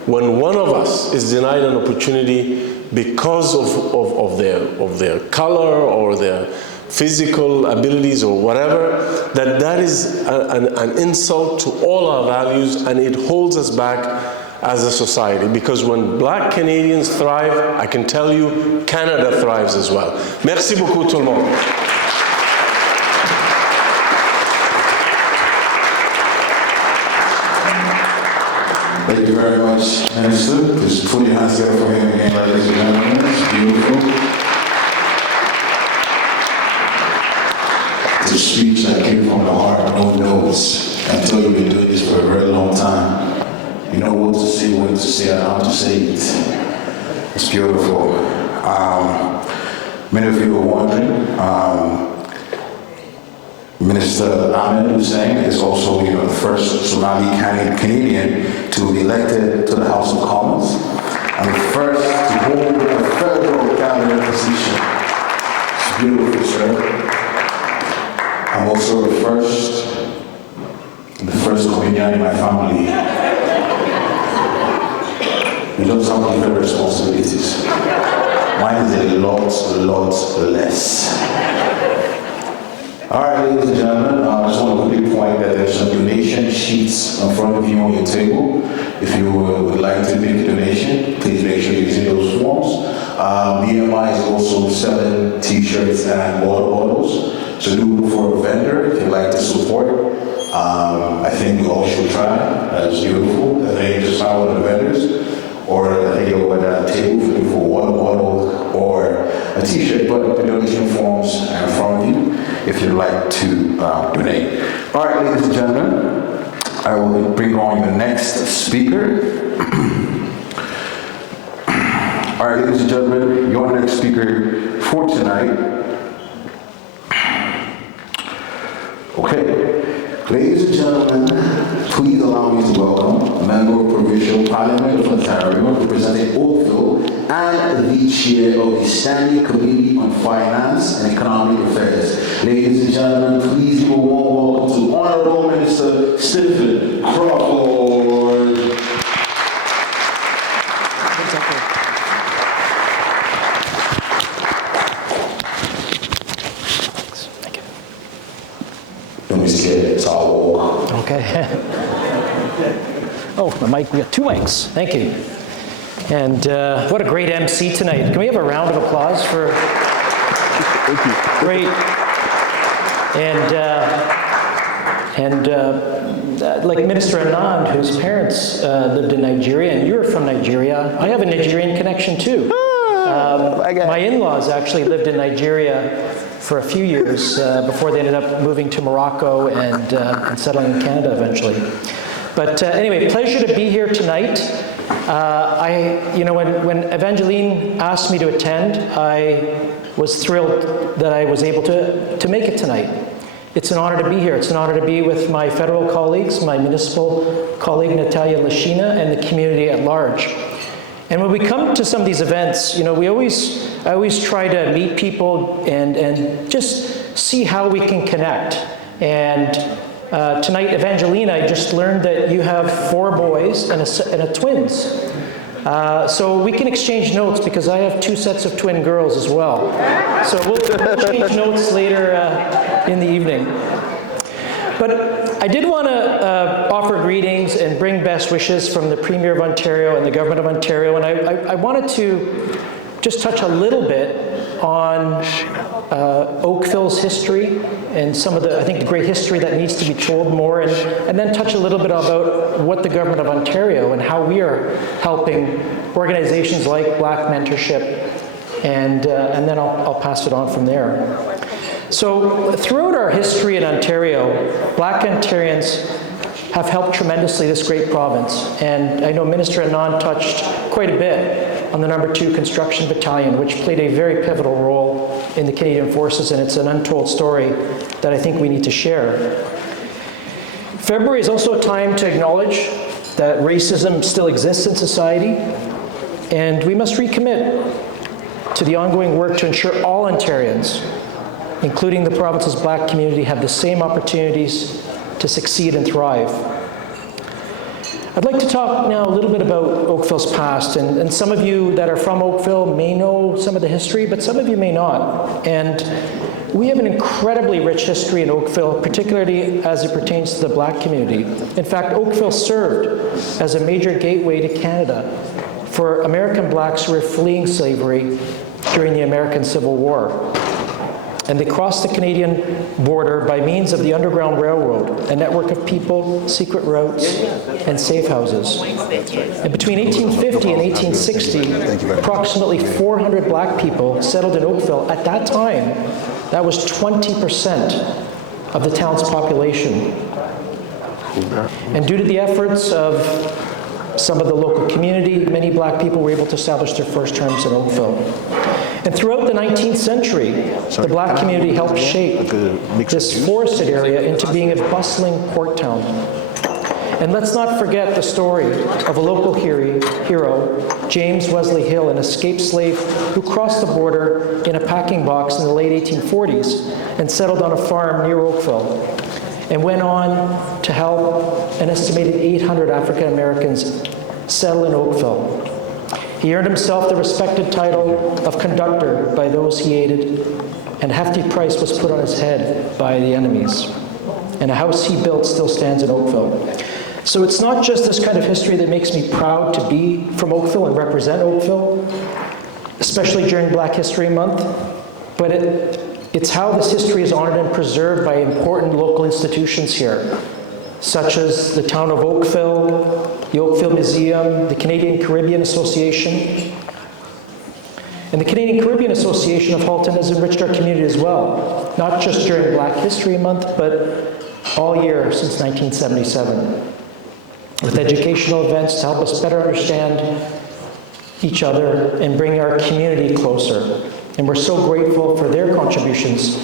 when one of us is denied an opportunity because of their color or their physical abilities or whatever, that is an insult to all our values, and it holds us back as a society. Because when Black Canadians thrive, I can tell you, Canada thrives as well. Merci beaucoup tout le monde. Thank you very much, Minister. Just put your hands together for him again, ladies and gentlemen. It's beautiful. It's a speech that came from the heart, no notes. I tell you, we've been doing this for a very long time. You know what to say, when to say, and how to say it. It's beautiful. Many of you are wondering, Minister Ahmed Hussein is also, the first Somali Canadian to be elected to the House of Commons, and the first to hold a federal cabinet position. It's beautiful, sir. I'm also the first comedian in my family. We don't have different responsibilities. Mine is a lot less. All right, ladies and gentlemen, I just want to quickly point that there's some donation sheets in front of you on your table. If you would like to make a donation, please make sure you're using those forms. BMI is also selling t-shirts and water bottles. So do look for a vendor if you'd like to support. I think we all should try. That's beautiful. I think just find one of the vendors. Or I think you'll at that table looking for a water bottle or a t-shirt, but the donation forms are in front of you if you'd like to donate. All right, ladies and gentlemen, I will bring on the next speaker. All right, ladies and gentlemen, your next speaker for tonight. Okay, ladies and gentlemen, please allow me to welcome a member of Provincial Parliament of Ontario, representing Oakville, and the chair of the Standing Committee on Finance and Economic Affairs. Ladies and gentlemen, please give a warm welcome to Honorable Minister Stephen Crawford. Don't be scared, it's all walk. Okay. Oh, the mic, we got two mics. Thank you. And what a great MC tonight. Can we have a round of applause for... Thank you. Great. And And like Minister Anand, whose parents lived in Nigeria, and you're from Nigeria, I have a Nigerian connection too. My in-laws actually lived in Nigeria for a few years before they ended up moving to Morocco and settling in Canada eventually. But anyway, pleasure to be here tonight. When Evangeline asked me to attend, I was thrilled that I was able to make it tonight. It's an honor to be here. It's an honor to be with my federal colleagues, my municipal colleague Natalia Lashina, and the community at large. And when we come to some of these events, I always try to meet people and just see how we can connect. And tonight, Evangeline, I just learned that you have 4 boys and a twins. So we can exchange notes because I have 2 sets of twin girls as well. So we'll exchange notes later in the evening. But I did want to offer greetings and bring best wishes from the Premier of Ontario and the Government of Ontario. And I wanted to just touch a little bit on Oakville's history and some of the great history that needs to be told more, and then touch a little bit about what the Government of Ontario and how we are helping organizations like Black Mentorship, and then I'll pass it on from there. So throughout our history in Ontario, Black Ontarians have helped tremendously this great province, and I know Minister Anand touched quite a bit on the No. 2 Construction Battalion, which played a very pivotal role in the Canadian Forces, and it's an untold story that I think we need to share. February is also a time to acknowledge that racism still exists in society, and we must recommit to the ongoing work to ensure all Ontarians, including the province's Black community, have the same opportunities to succeed and thrive. I'd like to talk now a little bit about Oakville's past, and some of you that are from Oakville may know some of the history, but some of you may not. And we have an incredibly rich history in Oakville, particularly as it pertains to the Black community. In fact, Oakville served as a major gateway to Canada for American Blacks who were fleeing slavery during the American Civil War. And they crossed the Canadian border by means of the Underground Railroad, a network of people, secret routes, and safe houses. And between 1850 and 1860, approximately 400 Black people settled in Oakville. At that time, that was 20% of the town's population. And due to the efforts of some of the local community, many Black people were able to establish their first homes in Oakville. And throughout the 19th century, the Black community helped shape this forested area into being a bustling port town. And let's not forget the story of a local hero, James Wesley Hill, an escaped slave who crossed the border in a packing box in the late 1840s and settled on a farm near Oakville, and went on to help an estimated 800 African Americans settle in Oakville. He earned himself the respected title of conductor by those he aided, and a hefty price was put on his head by the enemies. And a house he built still stands in Oakville. So it's not just this kind of history that makes me proud to be from Oakville and represent Oakville, especially during Black History Month, but it's how this history is honored and preserved by important local institutions here, such as the town of Oakville, the Oakville Museum, the Canadian Caribbean Association. And the Canadian Caribbean Association of Halton has enriched our community as well, not just during Black History Month, but all year since 1977, with educational events to help us better understand each other and bring our community closer. And we're so grateful for their contributions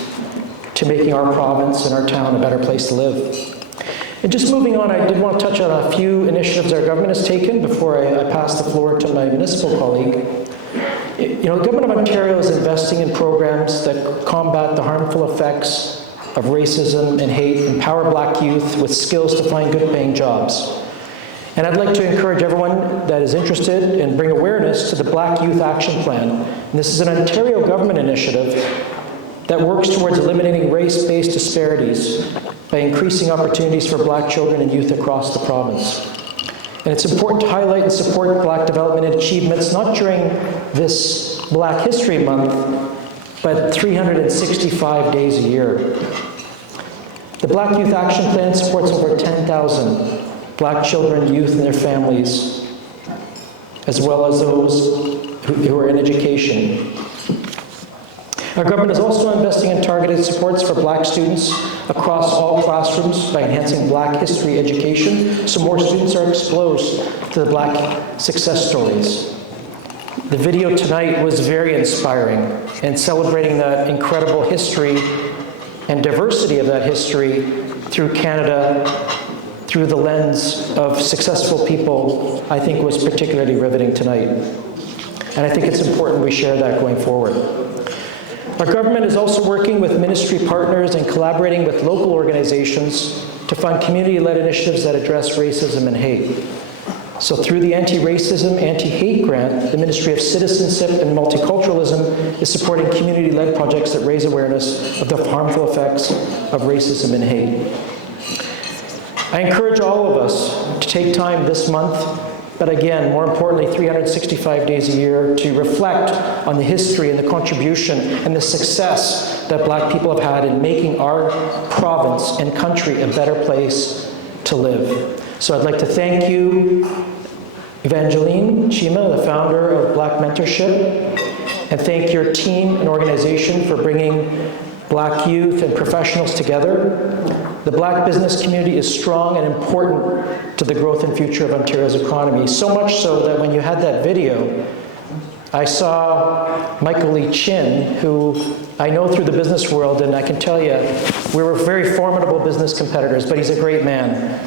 to making our province and our town a better place to live. And just moving on, I did want to touch on a few initiatives our government has taken before I pass the floor to my municipal colleague. The Government of Ontario is investing in programs that combat the harmful effects of racism and hate, empower Black youth with skills to find good-paying jobs. And I'd like to encourage everyone that is interested and bring awareness to the Black Youth Action Plan. And this is an Ontario government initiative that works towards eliminating race-based disparities by increasing opportunities for Black children and youth across the province. And it's important to highlight and support Black development and achievements, not during this Black History Month, but 365 days a year. The Black Youth Action Plan supports over 10,000 Black children, youth, and their families, as well as those who are in education. Our government is also investing in targeted supports for Black students across all classrooms by enhancing Black history education so more students are exposed to the Black success stories. The video tonight was very inspiring and celebrating that incredible history and diversity of that history through Canada, through the lens of successful people, I think was particularly riveting tonight. And I think it's important we share that going forward. Our government is also working with ministry partners and collaborating with local organizations to fund community-led initiatives that address racism and hate. So through the Anti-Racism, Anti-Hate Grant, the Ministry of Citizenship and Multiculturalism is supporting community-led projects that raise awareness of the harmful effects of racism and hate. I encourage all of us to take time this month, but again, more importantly, 365 days a year, to reflect on the history and the contribution and the success that Black people have had in making our province and country a better place to live. So I'd like to thank you, EVANGELINE, CHIMA, the founder of Black Mentorship, and thank your team and organization for bringing Black youth and professionals together. The Black business community is strong and important to the growth and future of Ontario's economy, so much so that when you had that video, I saw Michael Lee Chin, who I know through the business world, and I can tell you, we were very formidable business competitors, but he's a great man.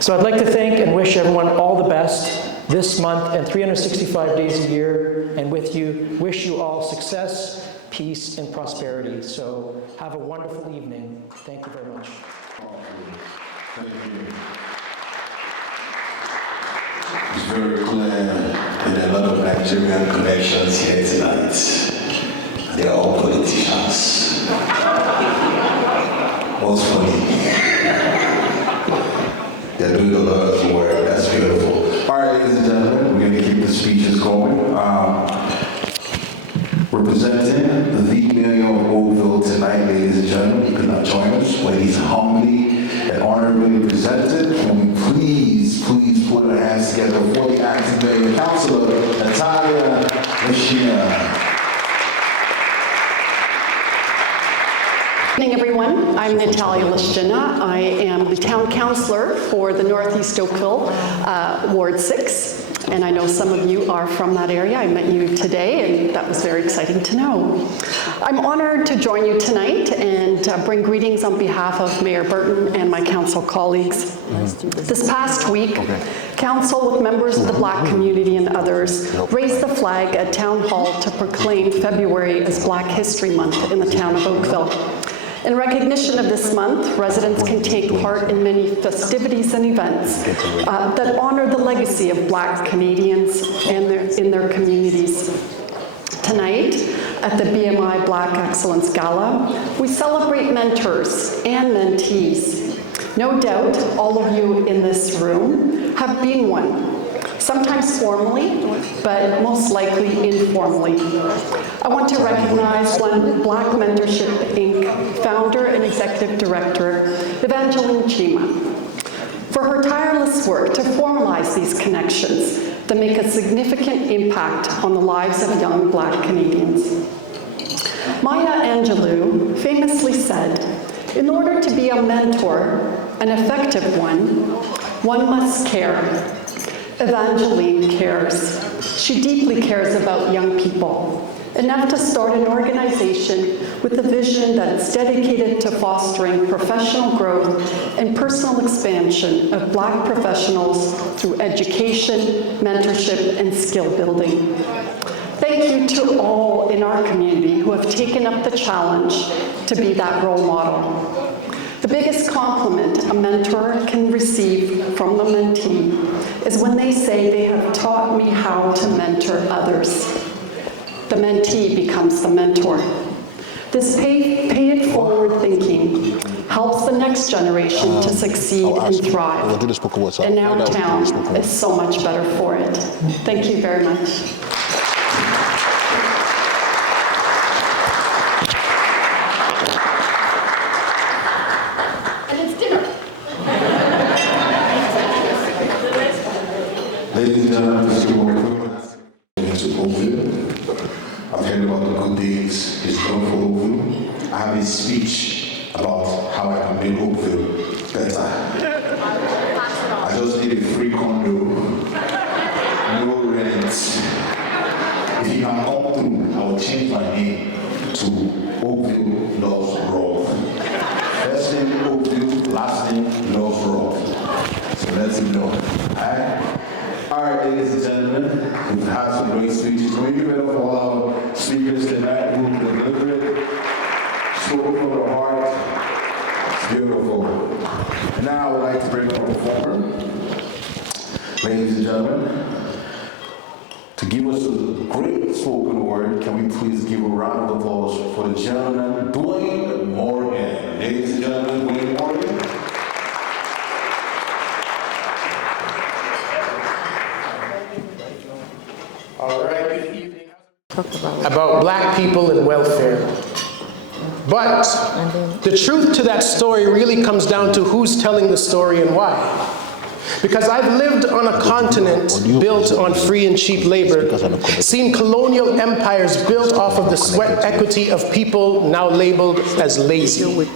So I'd like to thank and wish everyone all the best this month and 365 days a year, and with you, wish you all success, peace, and prosperity. So have a wonderful evening. Thank you very much. Thank you. It's very clear there are a lot of Nigerian connections here tonight. They're all politicians. What's funny? They're doing a lot of work. That's beautiful. All right, ladies and gentlemen, we're going to keep the speeches going. Representing the mayor of Oakville tonight, ladies and gentlemen, he could not join us, but he's humbly and honorably presented. Can we please put our hands together for the acting mayor, Councilor Natalia Machina. Good evening, everyone. I'm Natalia Lishina. I am the town councillor for the Northeast Oakville, Ward 6. And I know some of you are from that area. I met you today, and that was very exciting to know. I'm honored to join you tonight and bring greetings on behalf of Mayor Burton and my council colleagues. This past week, council with members of the Black community and others raised the flag at Town Hall to proclaim February as Black History Month in the town of Oakville. In recognition of this month, residents can take part in many festivities and events that honor the legacy of Black Canadians and in their communities. Tonight, at the BMI Black Excellence Gala, we celebrate mentors and mentees. No doubt, all of you in this room have been one. Sometimes formally, but most likely informally. I want to recognize Black Mentorship Inc. founder and executive director, EVANGELINE CHIMA, for her tireless work to formalize these connections that make a significant impact on the lives of young Black Canadians. Maya Angelou famously said, "In order to be a mentor, an effective one must care." EVANGELINE cares. She deeply cares about young people, enough to start an organization with a vision that is dedicated to fostering professional growth and personal expansion of Black professionals through education, mentorship, and skill building. Thank you to all in our community who have taken up the challenge to be that role model. The biggest compliment a mentor can receive from the mentee is when they say they have taught me how to mentor others. The mentee becomes the mentor. This pay-it-forward thinking helps the next generation to succeed and thrive. And our town is so much better for it. Thank you very much. have a speech about how I can make Oakville better. I just need a free condo, no rent. If you can come through, I will change my name to Oakville Loves Rock. First name Oakville, last name Loves Rock. So let him know. All right, ladies and gentlemen, we've had some great speeches. Can we give it up for all our speakers tonight who delivered, spoken from the heart? It's beautiful. And now I would like to bring up a performer, ladies and gentlemen, to give us a great spoken word. Can we please give a round of applause for the gentleman, Dwayne Morgan. Ladies and gentlemen, Dwayne Morgan. All right, good evening. About black people and welfare. But the truth to that story really comes down to who's telling the story and why. Because I've lived on a continent built on free and cheap labor, seen colonial empires built off of the sweat equity of people now labeled as lazy.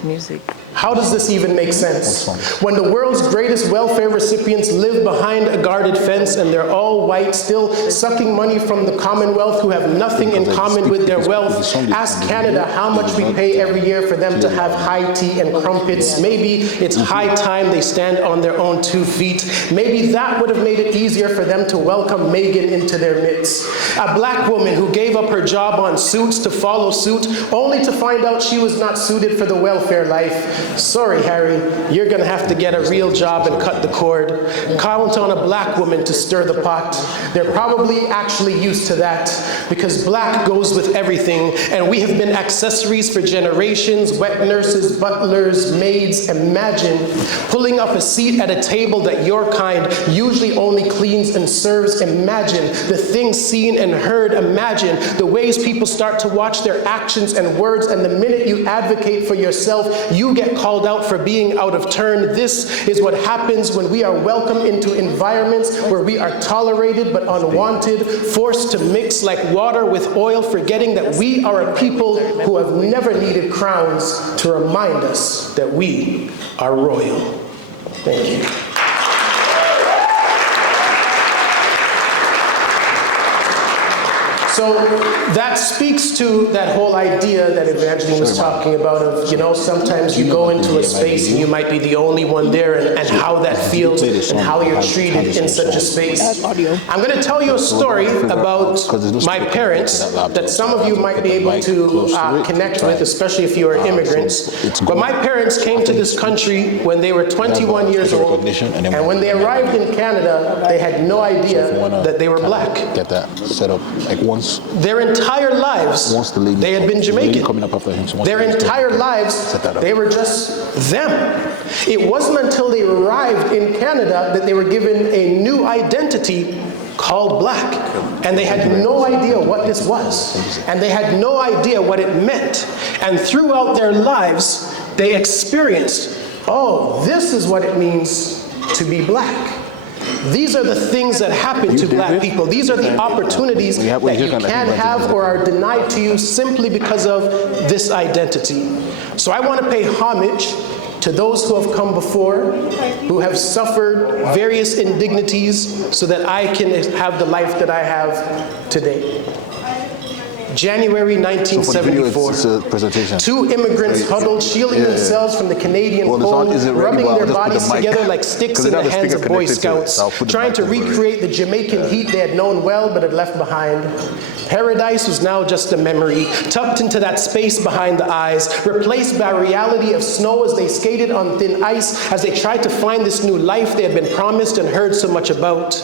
How does this even make sense? When the world's greatest welfare recipients live behind a guarded fence and they're all white, still sucking money from the Commonwealth who have nothing in common with their wealth, ask Canada how much we pay every year for them to have high tea and crumpets. Maybe it's high time they stand on their own 2 feet. Maybe that would have made it easier for them to welcome Megan into their midst. A black woman who gave up her job on Suits to follow suit, only to find out she was not suited for the welfare life. Sorry, Harry, you're gonna have to get a real job and cut the cord. Count on a black woman to stir the pot. They're probably actually used to that because black goes with everything, and we have been accessories for generations, wet nurses, butlers, maids. Imagine pulling up a seat at a table that your kind usually only cleans and serves. Imagine the things seen and heard. Imagine the ways people start to watch their actions and words, and the minute you advocate for yourself, you get called out for being out of turn. This is what happens when we are welcomed into environments where we are tolerated but unwanted, forced to mix like water with oil, forgetting that we are a people who have never needed crowns to remind us that we are royal. Thank you. So that speaks to that whole idea that Evangeline was talking about of, you know, sometimes you go into a space and you might be the only one there, and how that feels and how you're treated in such a space. I'm going to tell you a story about my parents that some of you might be able to connect with, especially if you are immigrants. But my parents came to this country when they were 21 years old, and when they arrived in Canada, they had no idea that they were black. Get that set up like once. Their entire lives, they had been Jamaican. Their entire lives, they were just them. It wasn't until they arrived in Canada that they were given a new identity called black. And they had no idea what this was. And they had no idea what it meant. And throughout their lives, they experienced, oh, this is what it means to be black. These are the things that happen to black people. These are the opportunities that you can have or are denied to you simply because of this identity. So I want to pay homage to those who have come before, who have suffered various indignities so that I can have the life that I have today. January 1974, two immigrants huddled, shielding themselves from the Canadian cold, rubbing their bodies together like sticks in the hands of Boy Scouts, trying to recreate the Jamaican heat they had known well but had left behind. Paradise was now just a memory, tucked into that space behind the eyes, replaced by a reality of snow as they skated on thin ice, as they tried to find this new life they had been promised and heard so much about.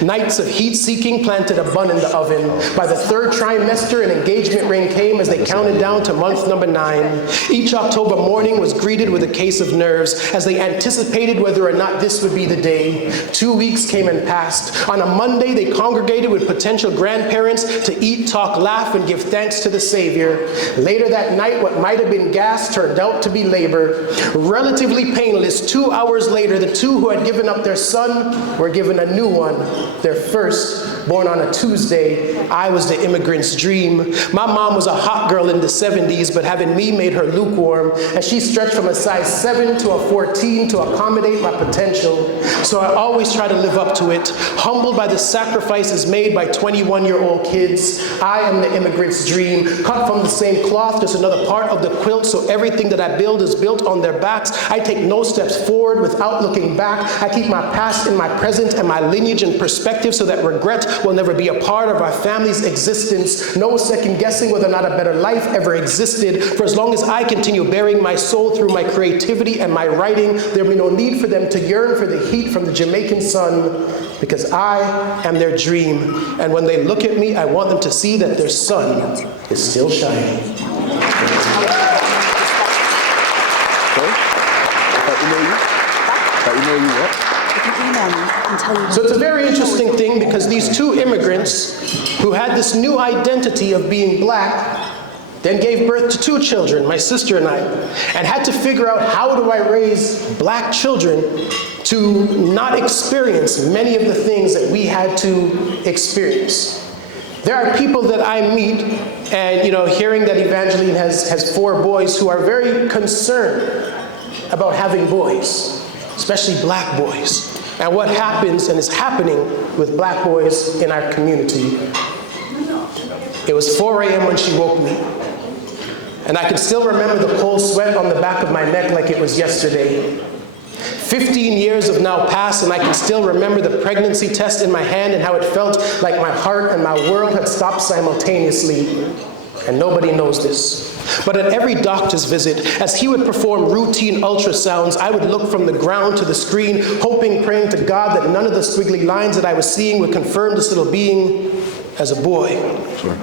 Nights of heat-seeking planted a bun in the oven. By the third trimester, an engagement ring came as they counted down to month number 9. Each October morning was greeted with a case of nerves as they anticipated whether or not this would be the day. 2 weeks came and passed. On a Monday, they congregated with potential grandparents to eat, talk, laugh, and give thanks to the Savior. Later that night, what might have been gas turned out to be labor. Relatively painless, 2 hours later, the two who had given up their son were given a new one. their first, born on a Tuesday. I was the immigrant's dream. My mom was a hot girl in the 70s, but having me made her lukewarm, and she stretched from a size 7 to a 14 to accommodate my potential. So I always try to live up to it. Humbled by the sacrifices made by 21-year-old kids, I am the immigrant's dream, cut from the same cloth, just another part of the quilt, so everything that I build is built on their backs. I take no steps forward without looking back. I keep my past in my present and my lineage in perspective so that regret will never be a part of our family's existence. No second guessing whether or not a better life ever existed. For as long as I continue bearing my soul through my creativity and my writing, there will be no need for them to yearn for the heat from the Jamaican sun, because I am their dream. And when they look at me, I want them to see that their sun is still shining. So it's a very interesting thing, because these two immigrants who had this new identity of being black then gave birth to 2 children, my sister and I, and had to figure out, how do I raise black children to not experience many of the things that we had to experience. There are people that I meet, and hearing that Evangeline has 4 boys who are very concerned about having boys, especially black boys, and what happens and is happening with black boys in our community. It was 4 a.m. when she woke me, and I can still remember the cold sweat on the back of my neck like it was yesterday. 15 years have now passed, and I can still remember the pregnancy test in my hand and how it felt like my heart and my world had stopped simultaneously. And nobody knows this. But at every doctor's visit, as he would perform routine ultrasounds, I would look from the ground to the screen, hoping, praying to God that none of the squiggly lines that I was seeing would confirm this little being as a boy. Sure.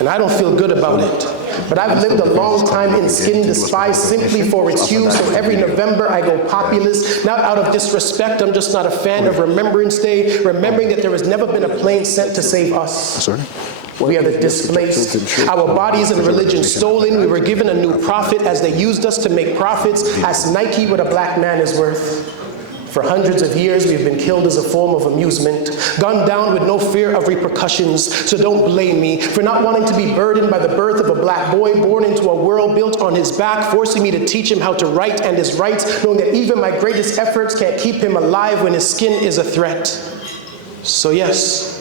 And I don't feel good about it. But I've lived a long time in skin despised simply for its hue, so every November I go populist, not out of disrespect. I'm just not a fan of Remembrance Day, remembering that there has never been a plane sent to save us. We are the displaced, our bodies and religion stolen. We were given a new prophet as they used us to make profits. Ask Nike what a black man is worth. For hundreds of years, we've been killed as a form of amusement, gunned down with no fear of repercussions. So don't blame me for not wanting to be burdened by the birth of a black boy born into a world built on his back, forcing me to teach him how to write and his rights, knowing that even my greatest efforts can't keep him alive when his skin is a threat. So yes,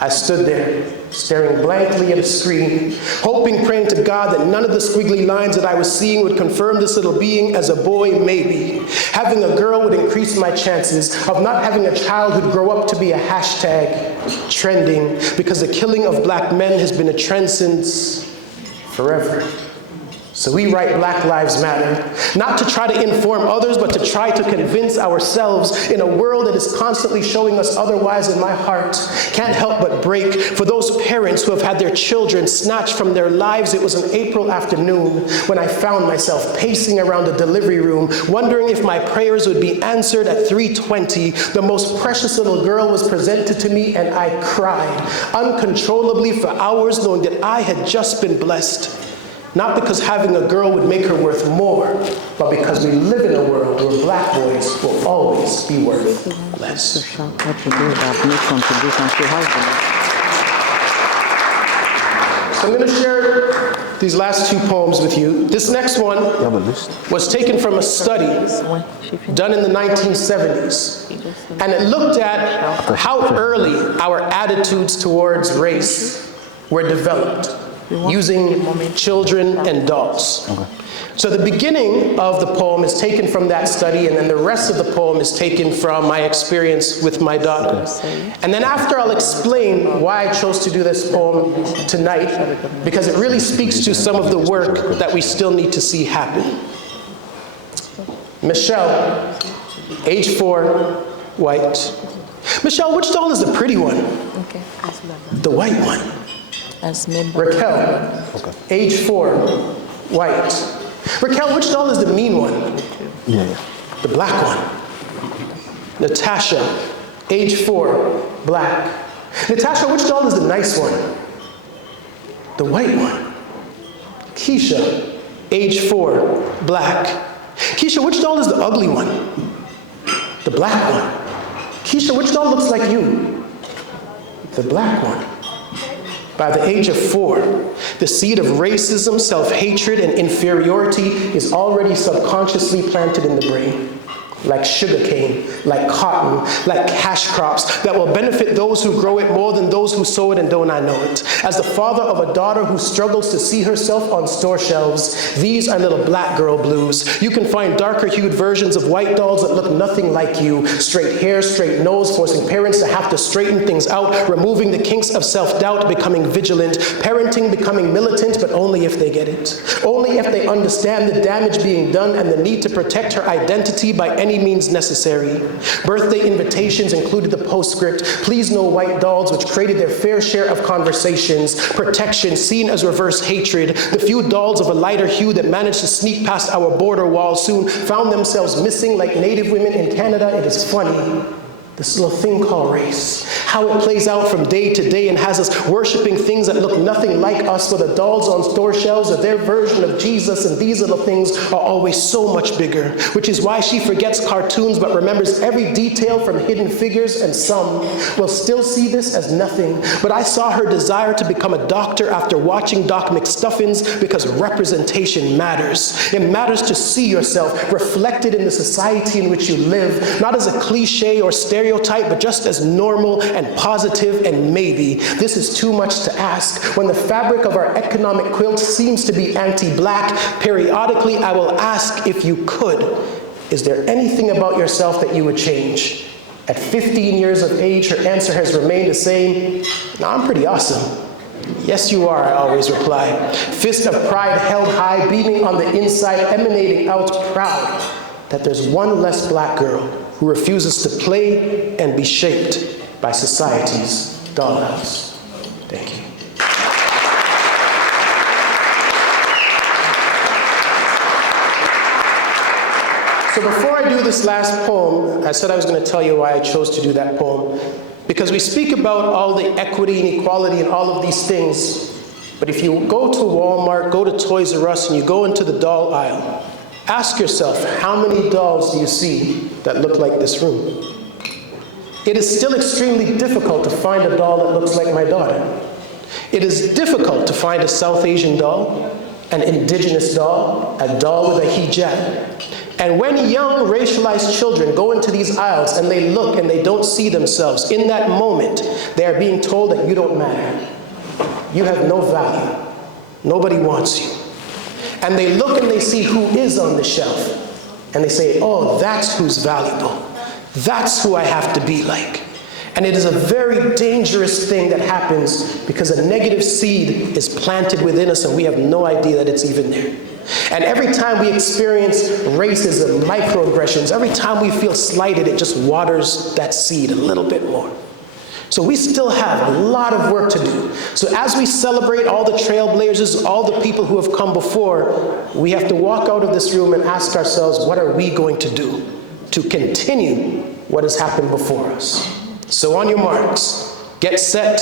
I stood there, staring blankly at a screen, hoping, praying to God that none of the squiggly lines that I was seeing would confirm this little being as a boy, maybe. Having a girl would increase my chances of not having a child who'd grow up to be a hashtag trending, because the killing of black men has been a trend since forever. So we write Black Lives Matter, not to try to inform others, but to try to convince ourselves in a world that is constantly showing us otherwise. And my heart can't help but break for those parents who have had their children snatched from their lives. It was an April afternoon when I found myself pacing around the delivery room, wondering if my prayers would be answered at 3:20. The most precious little girl was presented to me, and I cried uncontrollably for hours, knowing that I had just been blessed. Not because having a girl would make her worth more, but because we live in a world where black boys will always be worth less. So I'm going to share these last 2 poems with you. This next one was taken from a study done in the 1970s. And it looked at how early our attitudes towards race were developed, using children and adults. So the beginning of the poem is taken from that study, and then the rest of the poem is taken from my experience with my daughter. And then after, I'll explain why I chose to do this poem tonight, because it really speaks to some of the work that we still need to see happen. Michelle, age 4, white. Michelle, which doll is the pretty one? The white one. Raquel, age 4, white. Raquel, which doll is the mean one? The black one. Natasha, age 4, black. Natasha, which doll is the nice one? The white one. Keisha, age 4, black. Keisha, which doll is the ugly one? The black one. Keisha, which doll looks like you? the black one. By the age of 4, the seed of racism, self-hatred, and inferiority is already subconsciously planted in the brain. Like sugarcane, like cotton, like cash crops that will benefit those who grow it more than those who sow it and don't I know it. As the father of a daughter who struggles to see herself on store shelves, these are little black girl blues. You can find darker hued versions of white dolls that look nothing like you. Straight hair, straight nose, forcing parents to have to straighten things out, removing the kinks of self-doubt, becoming vigilant, parenting, becoming militant, but only if they get it. Only if they understand the damage being done and the need to protect her identity by any means necessary. Birthday invitations included the postscript, "Please no white dolls," which created their fair share of conversations. Protection seen as reverse hatred. The few dolls of a lighter hue that managed to sneak past our border walls soon found themselves missing like Native women in Canada. It is funny. This little thing called race, how it plays out from day to day and has us worshiping things that look nothing like us, where the dolls on store shelves are their version of Jesus, and these little things are always so much bigger, which is why she forgets cartoons but remembers every detail from Hidden Figures, and some will still see this as nothing. But I saw her desire to become a doctor after watching Doc McStuffins, because representation matters. It matters to see yourself reflected in the society in which you live, not as a cliche or stereotype, but just as normal and positive. And maybe this is too much to ask. When the fabric of our economic quilt seems to be anti-black, periodically I will ask, if you could, is there anything about yourself that you would change? At 15 years of age, her answer has remained the same. "No, I'm pretty awesome." "Yes, you are," I always reply. Fist of pride held high, beaming on the inside, emanating out proud that there's one less black girl who refuses to play and be shaped by society's dollhouse. Thank you. So before I do this last poem, I said I was going to tell you why I chose to do that poem. Because we speak about all the equity and equality and all of these things, but if you go to Walmart, go to Toys R Us, and you go into the doll aisle, ask yourself, how many dolls do you see that look like this room? It is still extremely difficult to find a doll that looks like my daughter. It is difficult to find a South Asian doll, an indigenous doll, a doll with a hijab. And when young racialized children go into these aisles and they look and they don't see themselves, in that moment, they are being told that you don't matter. You have no value. Nobody wants you. And they look and they see who is on the shelf. And they say, oh, that's who's valuable. That's who I have to be like. And it is a very dangerous thing that happens because a negative seed is planted within us and we have no idea that it's even there. And every time we experience racism, microaggressions, every time we feel slighted, it just waters that seed a little bit more. So we still have a lot of work to do. So as we celebrate all the trailblazers, all the people who have come before, we have to walk out of this room and ask ourselves, what are we going to do to continue what has happened before us? So on your marks, get set,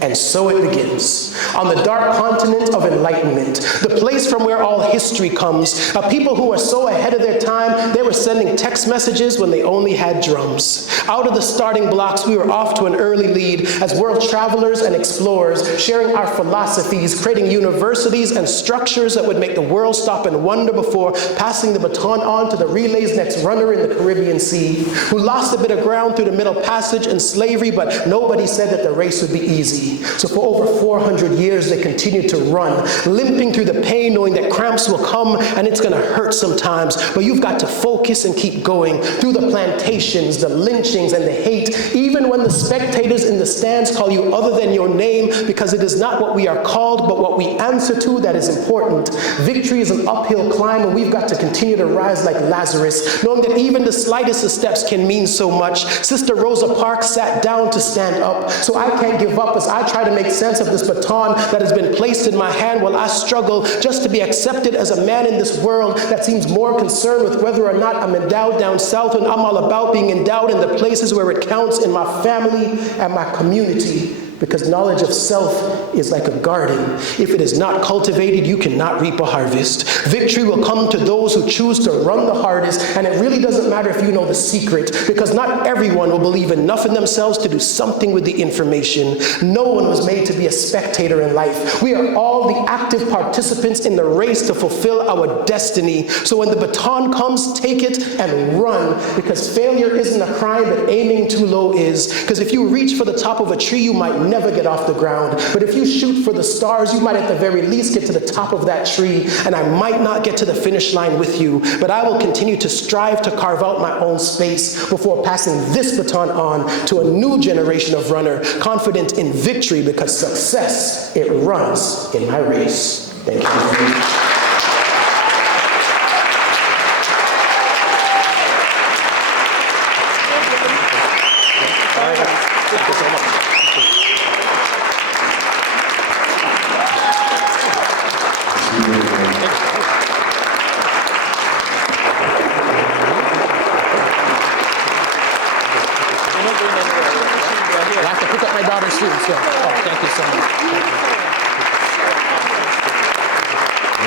and so it begins. On the dark continent of enlightenment, the place from where all history comes, a people who are so ahead of their time, they were sending text messages when they only had drums. Out of the starting blocks, we were off to an early lead as world travelers and explorers, sharing our philosophies, creating universities and structures that would make the world stop and wonder before passing the baton on to the relay's next runner in the Caribbean Sea, who lost a bit of ground through the Middle Passage and slavery, but nobody said that the race would be easy. So for over 400 years, they continued to run, limping through the pain, knowing that cramps will come and it's going to hurt sometimes. But you've got to focus and keep going through the plantations, the lynchings, and the hate, even when the spectators in the stands call you other than your name, because it is not what we are called, but what we answer to that is important. Victory is an uphill climb, and we've got to continue to rise like Lazarus, knowing that even the slightest of steps can mean so much. Sister Rosa Parks sat down to stand up, so I can't give up as I try to make sense of this baton that has been placed in my hand while I struggle just to be accepted as a man in this world that seems more concerned with whether or not I'm endowed down south, and I'm all about being endowed in the places where it counts, in my family and my community. because knowledge of self is like a garden. If it is not cultivated, you cannot reap a harvest. Victory will come to those who choose to run the hardest, and it really doesn't matter if you know the secret, because not everyone will believe enough in themselves to do something with the information. No one was made to be a spectator in life. We are all the active participants in the race to fulfill our destiny. So when the baton comes, take it and run, because failure isn't a crime, but aiming too low is. Because if you reach for the top of a tree, you might never get off the ground. But if you shoot for the stars, you might at the very least get to the top of that tree, and I might not get to the finish line with you, but I will continue to strive to carve out my own space before passing this baton on to a new generation of runner, confident in victory, because success, it runs in my race. Thank you.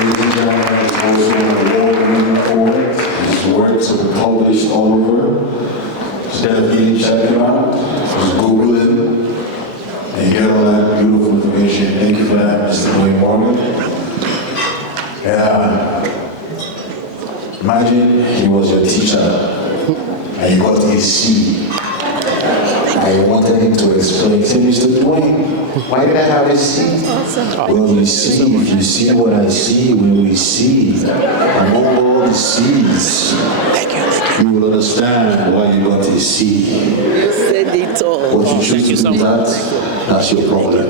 Ladies and gentlemen, is also an award-winning poet. His works have been published all over. So definitely check him out. Just Google it and get all that beautiful information. Thank you for that, Mr. William Morgan. Imagine he was your teacher and you got a C. I wanted him to explain. Say, Mr. Dwayne, why did I have a C? Well, you see, if you see what I see, when we see, among all the C's, you will understand why you got a C. You said it all. What you choose to do that's your problem.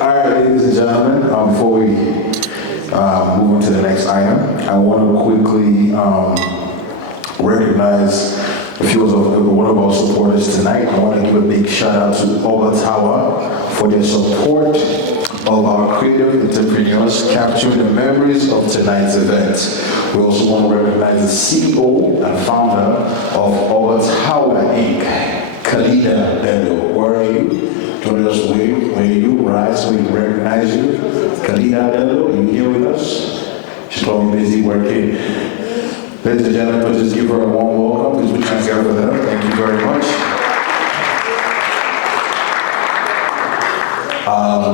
All right, ladies and gentlemen, before we move on to the next item, I want to quickly recognize a few of one of our supporters tonight. I want to give a big shout out to Tower for their support of our creative entrepreneurs capturing the memories of tonight's event. We also want to recognize the CEO and founder of Tower Inc., Khalida Bello. Where are you? Join us where you rise so we can recognize you. Khalida Bello, are you here with us? She's probably busy working. Ladies and gentlemen, please just give her a warm welcome. Please put your hands together for them. Thank you very much.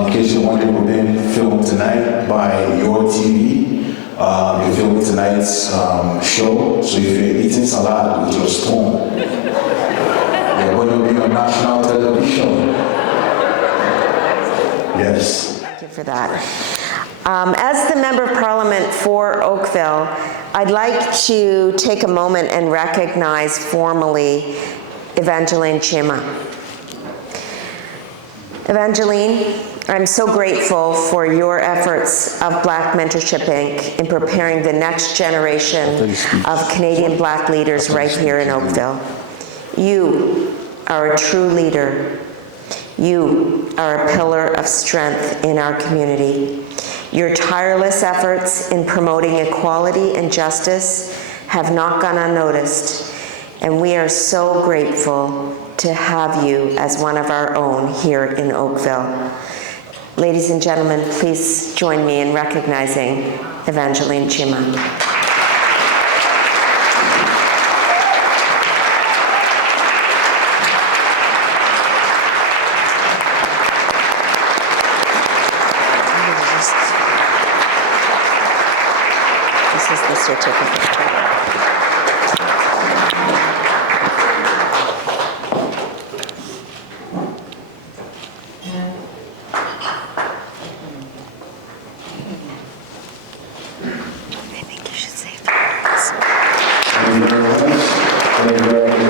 In case you're wondering, we're being filmed tonight by Your TV. You're filming tonight's show, so if you're eating salad with your spoon, you're going to be on national television. Yes. Thank you for that. As the Member of Parliament for Oakville, I'd like to take a moment and recognize formally Evangeline CHIMA. Evangeline, I'm so grateful for your efforts of Black Mentorship Inc. in preparing the next generation of Canadian Black leaders right here in Oakville. You are a true leader. You are a pillar of strength in our community. Your tireless efforts in promoting equality and justice have not gone unnoticed, and we are so grateful to have you as one of our own here in Oakville. Ladies and gentlemen, please join me in recognizing Evangeline CHIMA. Certificate. I think you should say a few words. Thank you very much. Thank you very much.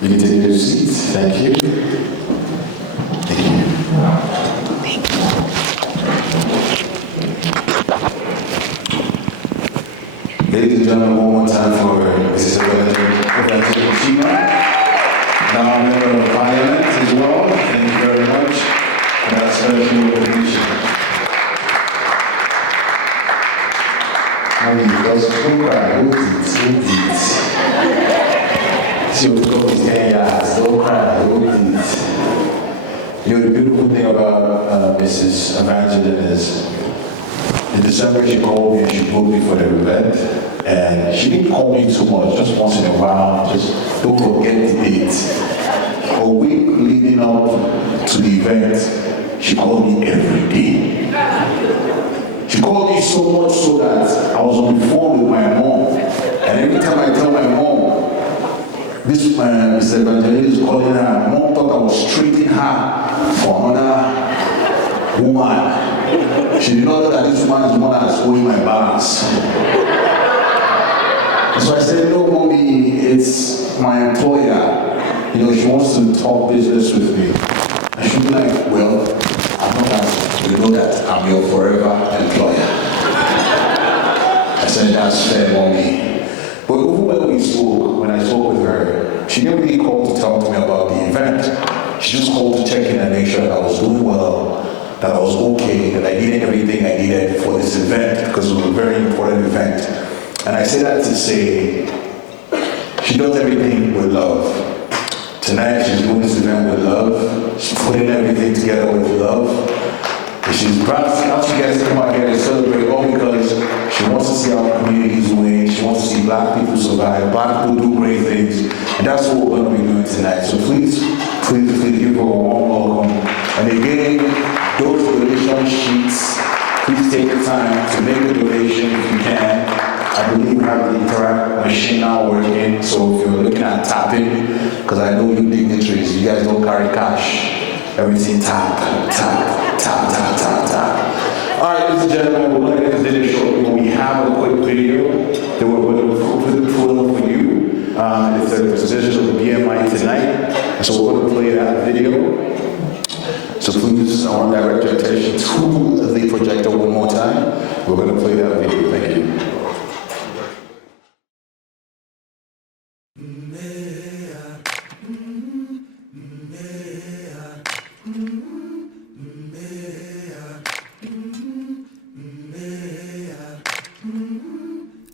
You can take your seats. Thank you. Thank you. Ladies and gentlemen, one more time for Mrs. Evangeline CHIMA, now a member of Parliament as well. Thank you very much for that special recognition. Aí, nós vamos para see your clock is 10 yards. Don't cry. Don't please. You know, the beautiful thing about Mrs. Evangeline is in December she called me and she booked me for the event. And she didn't call me too much, just once in a while. Just don't forget the date. A week leading up to the event, she called me every day. She called me so much so that I was on the phone with my mom. And every time I tell my mom, this Mr. Evangeline is calling her, mom thought I was treating her for another woman. She did not know that this woman is the one that's owing my balance. So I said, no, mommy, it's my employer. You know, she wants to talk business with me. And she'll be like, well, I'm not asking. You know that I'm your forever employer. I said, that's fair, mommy. But even when I spoke with her, she didn't really call to talk to me about the event. She just called to check in and make sure that I was doing well, that I was okay, that I needed everything I needed for this event, because it was a very important event. And I say that to say, she does everything with love. Tonight, she's doing this event with love. She's putting everything together with love. And she's proud to get to come out here and celebrate, all because she wants to see our communities win. She wants to see Black people survive, Black people do great things. And that's what we're going to be doing tonight. So please give her a warm welcome. And again, those donation sheets, please take the time to make a donation if you can. I believe we have the Interact machine now working, so if you're looking at tapping, because I know you dignitaries, you guys don't carry cash. Everything tap, tap, tap, tap, tap, tap. All right, ladies and gentlemen, we're going to get this dinner shortly. We have a quick video that we're going to put up for you. It's a position of the BMI tonight, so we're going to play that video. So please, I want to direct your attention to the projector one more time. We're going to play that video. Thank you.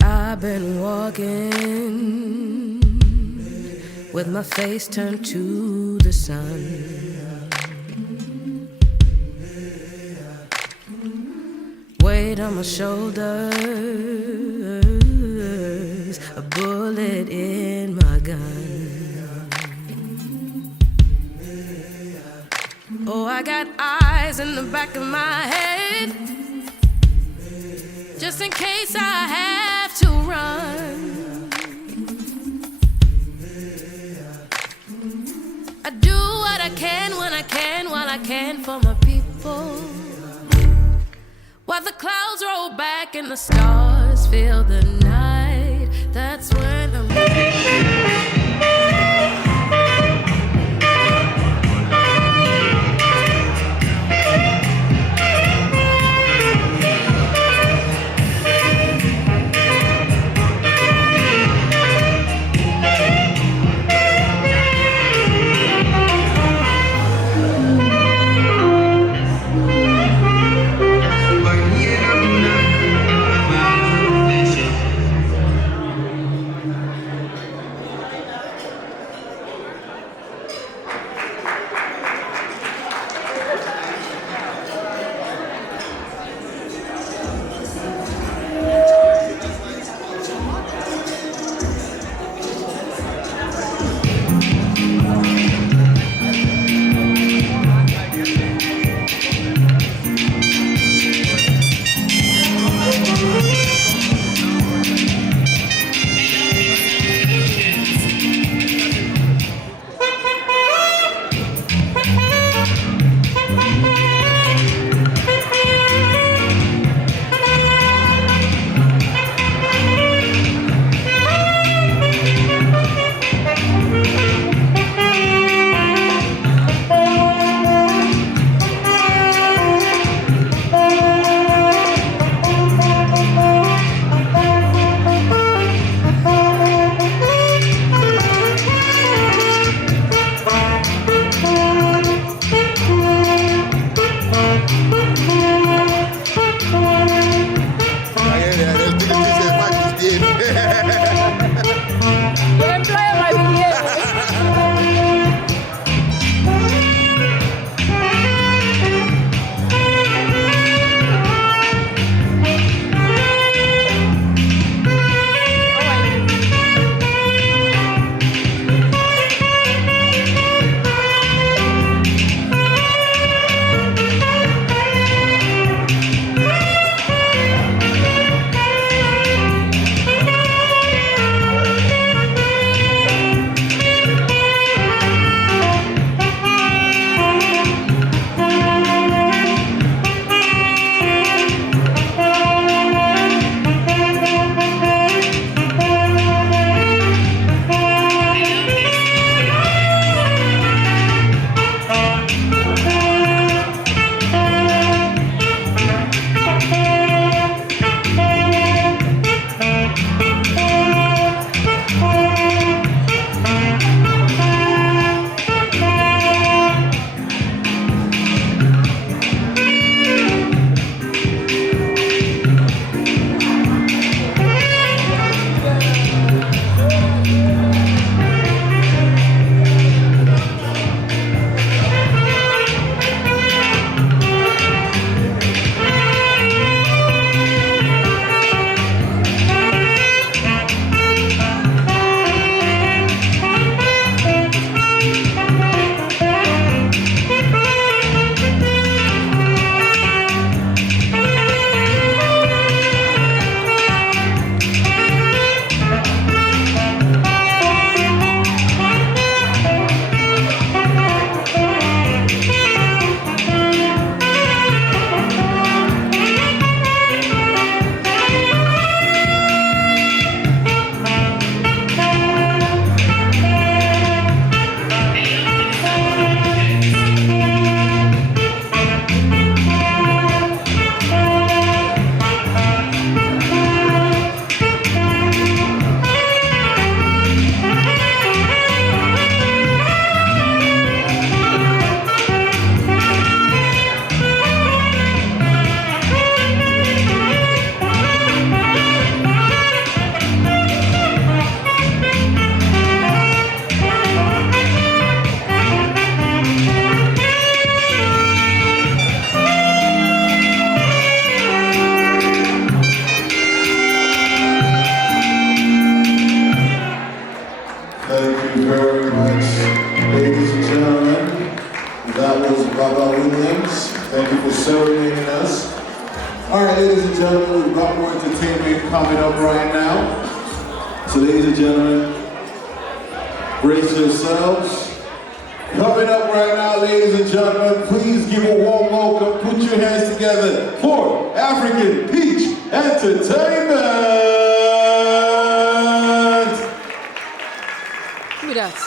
I've been walking with my face turned to the sun. Weight on my shoulders, a bullet in my gun. Oh, I got eyes in the back of my head, just in case I have to run. I do what I can when I can, while I can for my people. While the clouds roll back and the stars fill the night, that's when I'm... ladies and gentlemen, we've got more entertainment coming up right now. So ladies and gentlemen, brace yourselves. Coming up right now, ladies and gentlemen, please give a warm welcome. Put your hands together for African Peach Entertainment. Who does?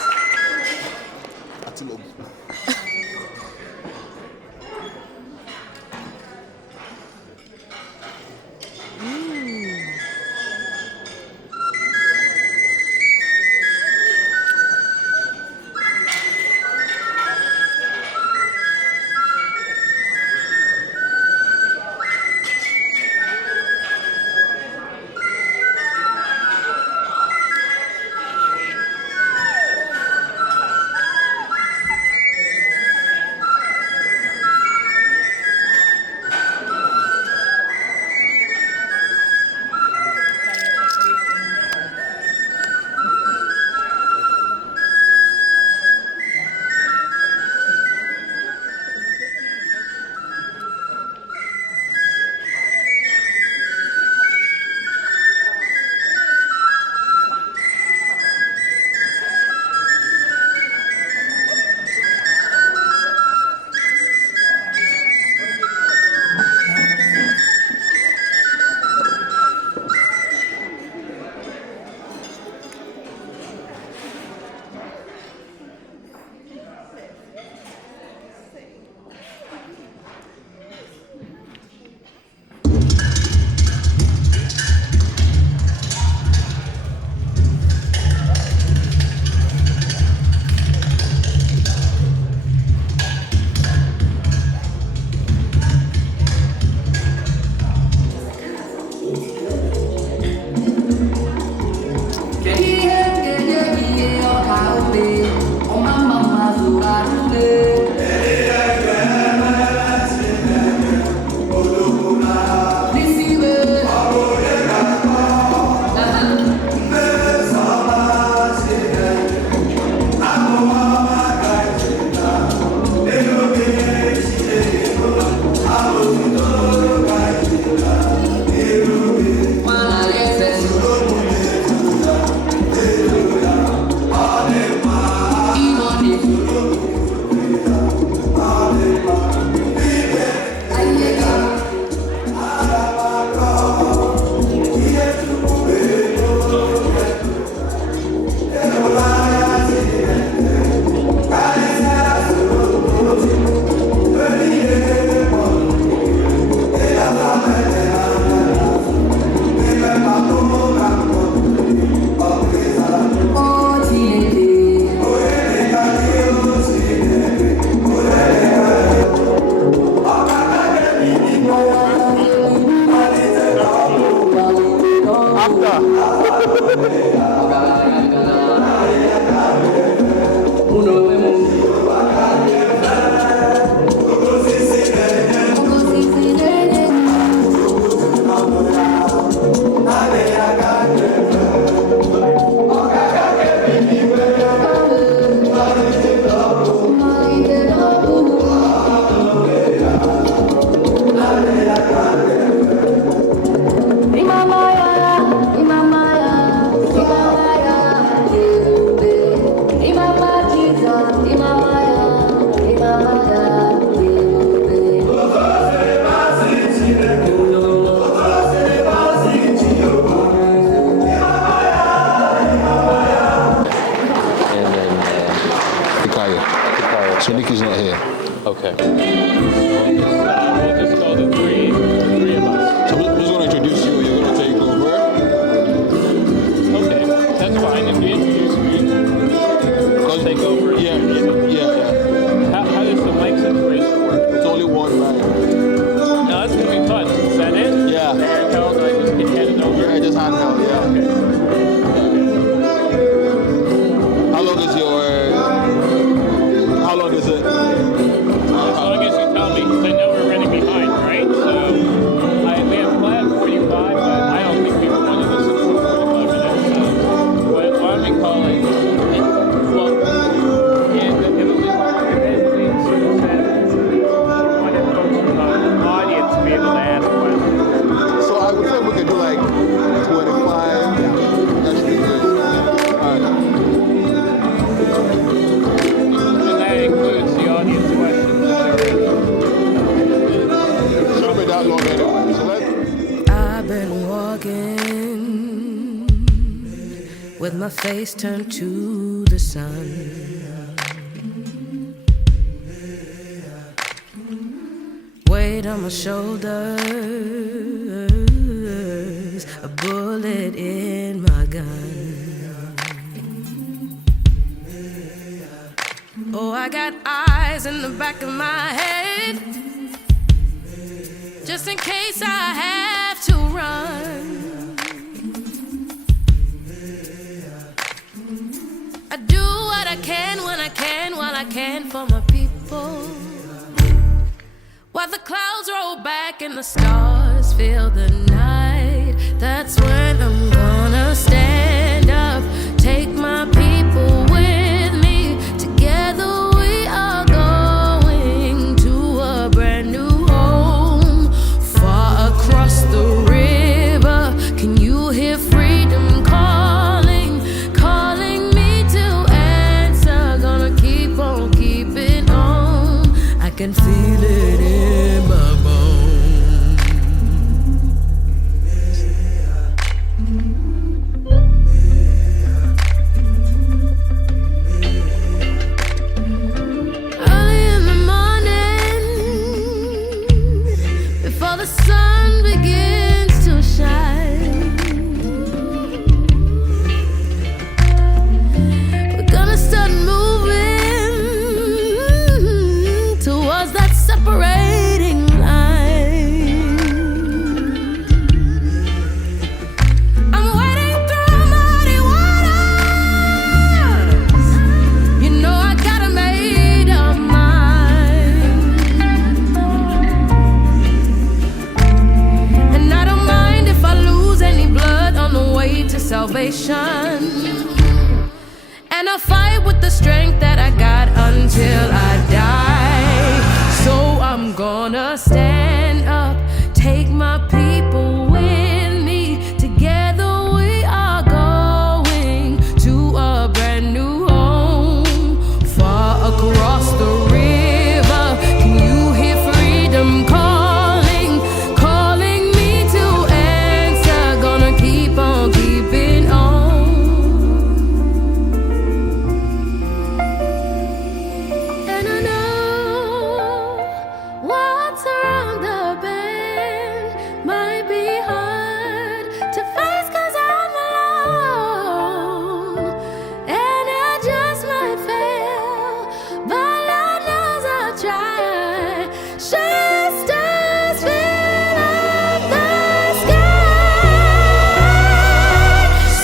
Okay. We'll just go the three of us. So who's going to introduce you? You're going to take over? Okay, that's fine. If you introduce me, I'll take over. Yeah. How does the mic situation work? It's only one mic. No, that's going to be fun. Is that it? Yeah. Handheld, I just get handed over? Yeah, just handheld, yeah. Okay. How long is your... How long is it? As long as you tell me, because I know with my face turned to the sun. Weight on my shoulders, a bullet in my gun. Oh, I got eyes in the back of my head, just in case I have to run. I do what I can when I can, while I can for my people. While the clouds roll back and the stars fill the night, that's when I'm gonna stand up, take my people with me. Together we are going to a brand new home, far across the river. Can you hear freedom calling, calling me to answer? Gonna keep on keeping on. I can feel it in my bones. Early in the morning, before the sun begins to shine, we're gonna start moving towards that separating line. I'm wading through muddy waters. You know I got a made up mind, and I don't mind if I lose any blood on the way to salvation. And I'll fight with the strength that I got until I die. So I'm gonna stand up, take my people with me. Together we are going to a brand new home, far across the river. Can you hear freedom calling, calling me to answer? Gonna keep on keeping on. And I know what's around the bend might be hard to face 'cause I'm alone, and I just might fail, but Lord knows I'll try. Just as fill up the sky.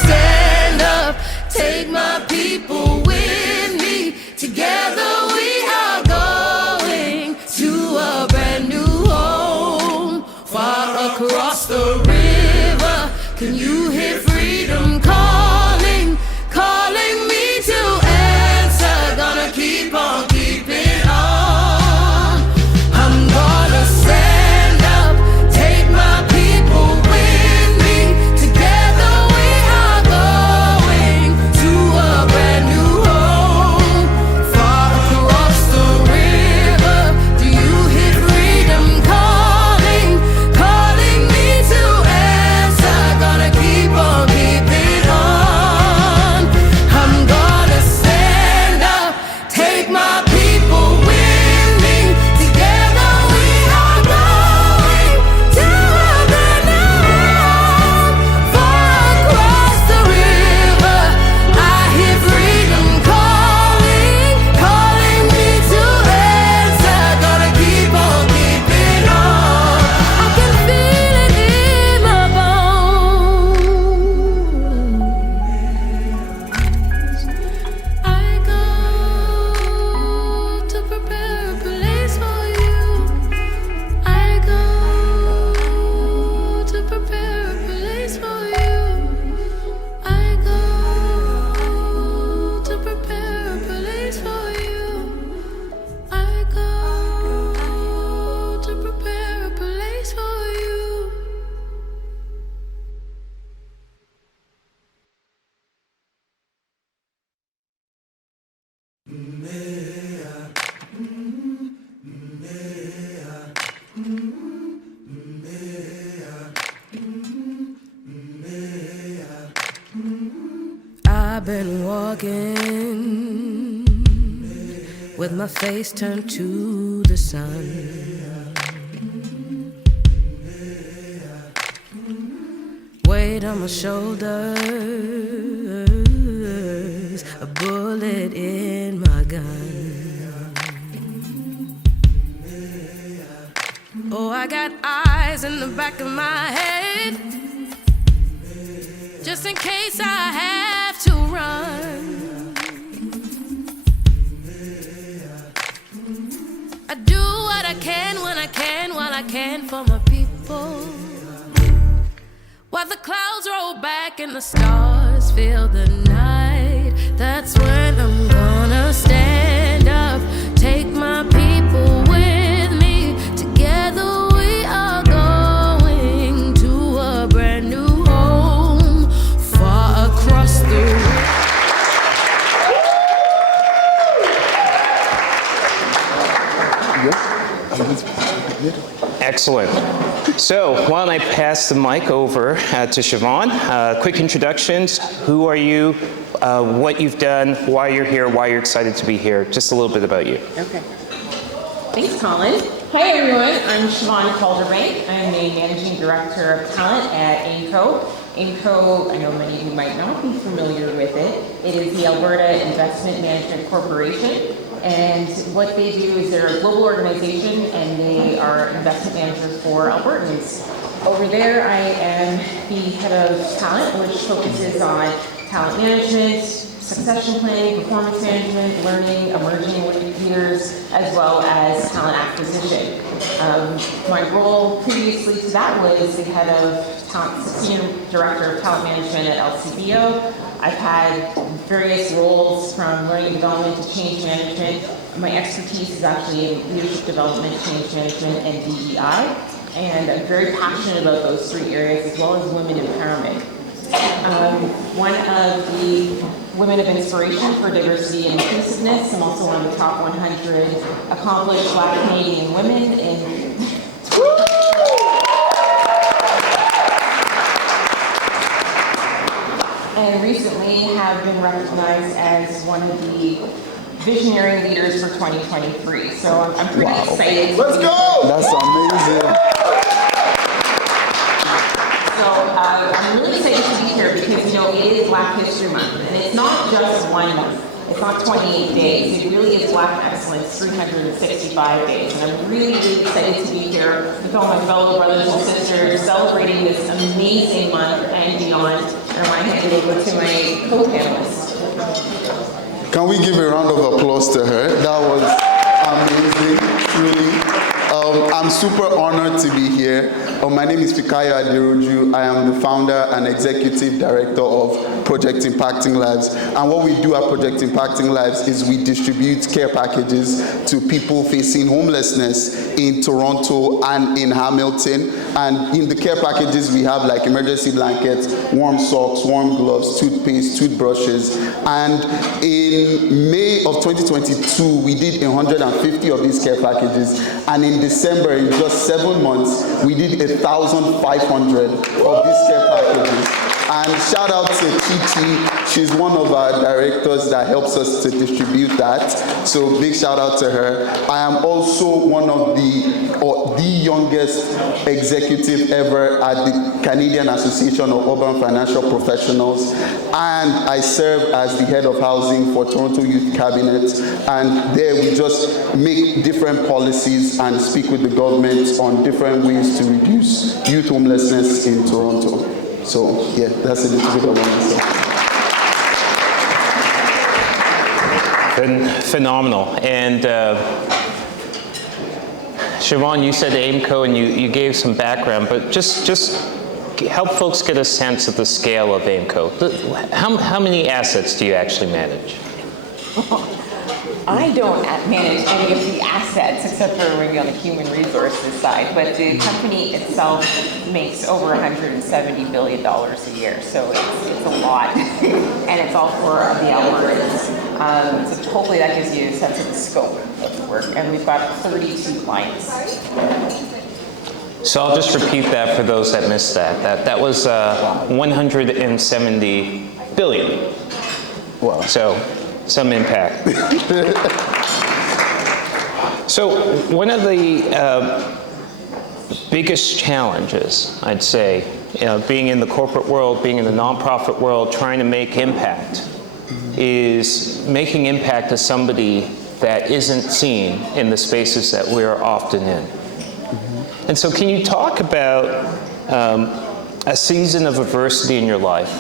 Stand up, take my people with me. Together we are going to a brand new home, far across the river. Can you hear freedom calling, calling me to answer? Gonna keep on keeping on. I'm gonna stand up, take my people with me. Together we are going to a brand new home, far across the river. Do you hear freedom calling, calling me to answer? Gonna keep on keeping on. I'm gonna stand up, take my people with me. Together we are going to a brand new home, far across the river. I hear freedom calling, calling me to answer. Gonna keep on keeping on. I can feel it in my bones. I go to prepare a place for you. I go to prepare a place for you. I go to prepare a place for you. I go to prepare a place for you. I've been walking with my face turned to the sun. Weight on my shoulders, a bullet in my gun. Oh, I got eyes in the back of my head, just in case I have to run. I do what I can when I can, while I can for my people. While the clouds roll back and the stars fill the night, that's when I'm gonna stand up, take my people with me. Together we are going to a brand new home, far across the river. Excellent. So why don't I pass the mic over to Siobhan. Quick introductions. Who are you? What you've done, why you're here, why you're excited to be here. Just a little bit about you. Okay. Thanks, Colin. Hi, everyone. I'm Siobhan Calderbank. I'm the Managing Director of Talent at AIMCO. AIMCO, I know many of you might not be familiar with it. It is the Alberta Investment Management Corporation. And what they do is they're a global organization and they are investment managers for Albertans. Over there, I am the head of talent, which focuses on talent management, succession planning, performance management, learning, emerging leaders, as well as talent acquisition. My role previously to that was the head of talent, senior director of talent management at LCBO. I've had various roles from learning development to change management. My expertise is actually in leadership development, change management, and DEI. And I'm very passionate about those three areas, as well as women empowerment. One of the women of inspiration for diversity and inclusiveness. I'm also one of the top 100 accomplished Black Canadian women in and recently have been recognized as one of the visionary leaders for 2023. So I'm pretty excited. Let's go! That's amazing. So I'm really excited to be here because, you know, it is Black History Month, and it's not just 1 month. It's not 28 days. It really is Black excellence, 365 days. And I'm really, really excited to be here with all my fellow brothers and sisters celebrating this amazing month and beyond. And I want to hand it over to my co-panelists. Can we give a round of applause to her? That was amazing, truly. I'm super honored to be here. My name is Fikayo Aderoju. I am the founder and executive director of Project Impacting Lives. And what we do at Project Impacting Lives is we distribute care packages to people facing homelessness in Toronto and in Hamilton. And in the care packages, we have like emergency blankets, warm socks, warm gloves, toothpaste, toothbrushes. And in May of 2022, we did 150 of these care packages. And in December, in just 7 months, we did 1,500 of these care packages. And shout out to Chichi. She's one of our directors that helps us to distribute that. So big shout out to her. I am also one of the youngest executive ever at the Canadian Association of Urban Financial Professionals. And I serve as the head of housing for Toronto Youth Cabinet. And there we just make different policies and speak with the government on different ways to reduce youth homelessness in Toronto. So yeah, that's a little bit about myself. Phenomenal. And Siobhan, you said AIMCO and you gave some background, but just help folks get a sense of the scale of AIMCO. How many assets do you actually manage? I don't manage any of the assets except for maybe on the human resources side, but the company itself makes over $170 billion a year, so it's a lot, and it's all for the Albertans. So hopefully that gives you a sense of the scope of the work, and we've got 32 clients. So I'll just repeat that for those that missed that. That was 170 billion. Wow. So, some impact. So, one of the biggest challenges, I'd say, being in the corporate world, being in the nonprofit world, trying to make impact, is making impact as somebody that isn't seen in the spaces that we're often in. And so can you talk about a season of adversity in your life,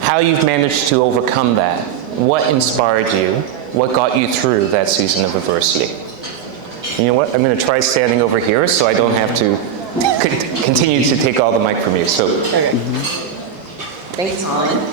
how you've managed to overcome that, what inspired you, what got you through that season of adversity? You know what, I'm going to try standing over here so I don't have to continue to take all the mic from you. So, okay. Thanks, Colin.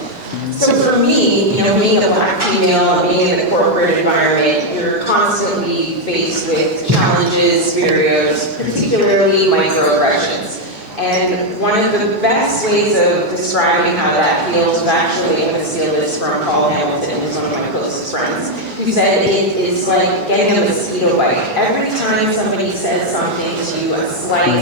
So for me, being a Black female, being in the corporate environment, you're constantly faced with challenges, barriers, particularly microaggressions. And one of the best ways of describing how that feels was actually, I'm going to steal this from Paul Hamilton, who's one of my closest friends, who said it is like getting a mosquito bite. Every time somebody says something to you, a slight,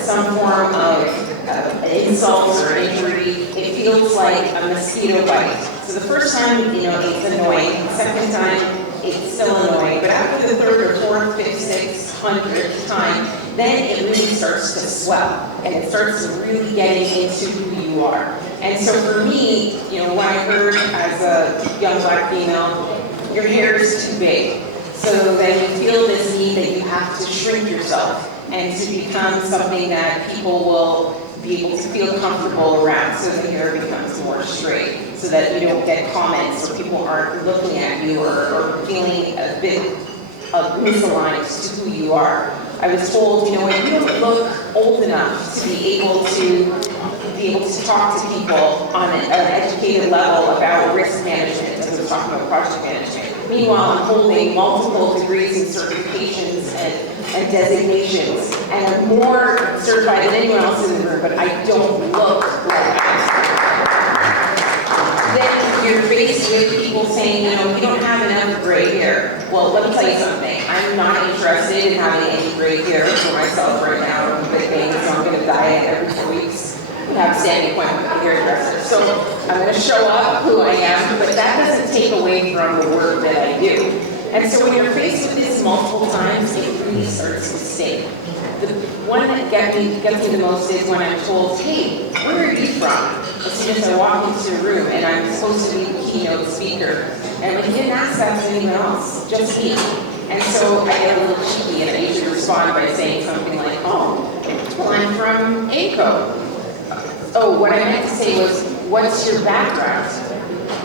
some form of an insult or injury, it feels like a mosquito bite. So the first time, it's annoying. The second time, it's still annoying. But after the third or fourth, fifth, sixth, 100th time, then it really starts to swell. And it starts to really getting into who you are. And so for me, when I heard as a young Black female, your hair is too big. So then you feel this need that you have to shrink yourself and to become something that people will be able to feel comfortable around, so the hair becomes more straight, so that you don't get comments or people aren't looking at you or feeling a bit misaligned to who you are. I was told, you don't look old enough to be able to talk to people on an educated level about risk management, as I was talking about project management. Meanwhile, I'm holding multiple degrees and certifications and designations, and I'm more certified than anyone else in the room, but I don't look like Then you're faced with people saying, you don't have enough gray hair. Well, let me tell you something. I'm not interested in having any gray hair for myself right now. I'm a big baby, so I'm going to diet every 4 weeks. Have a standing appointment with a hairdresser. So I'm going to show up who I am, but that doesn't take away from the work that I do. And so when you're faced with this multiple times, it really starts to stay. The one that gets me the most is when I'm told, hey, where are you from? As soon as I walk into a room and I'm supposed to be the keynote speaker. And he didn't ask that to anyone else, just me. And so I get a little cheeky and I usually respond by saying something like, oh, well, I'm from ACO. Oh, what I meant to say was, what's your background?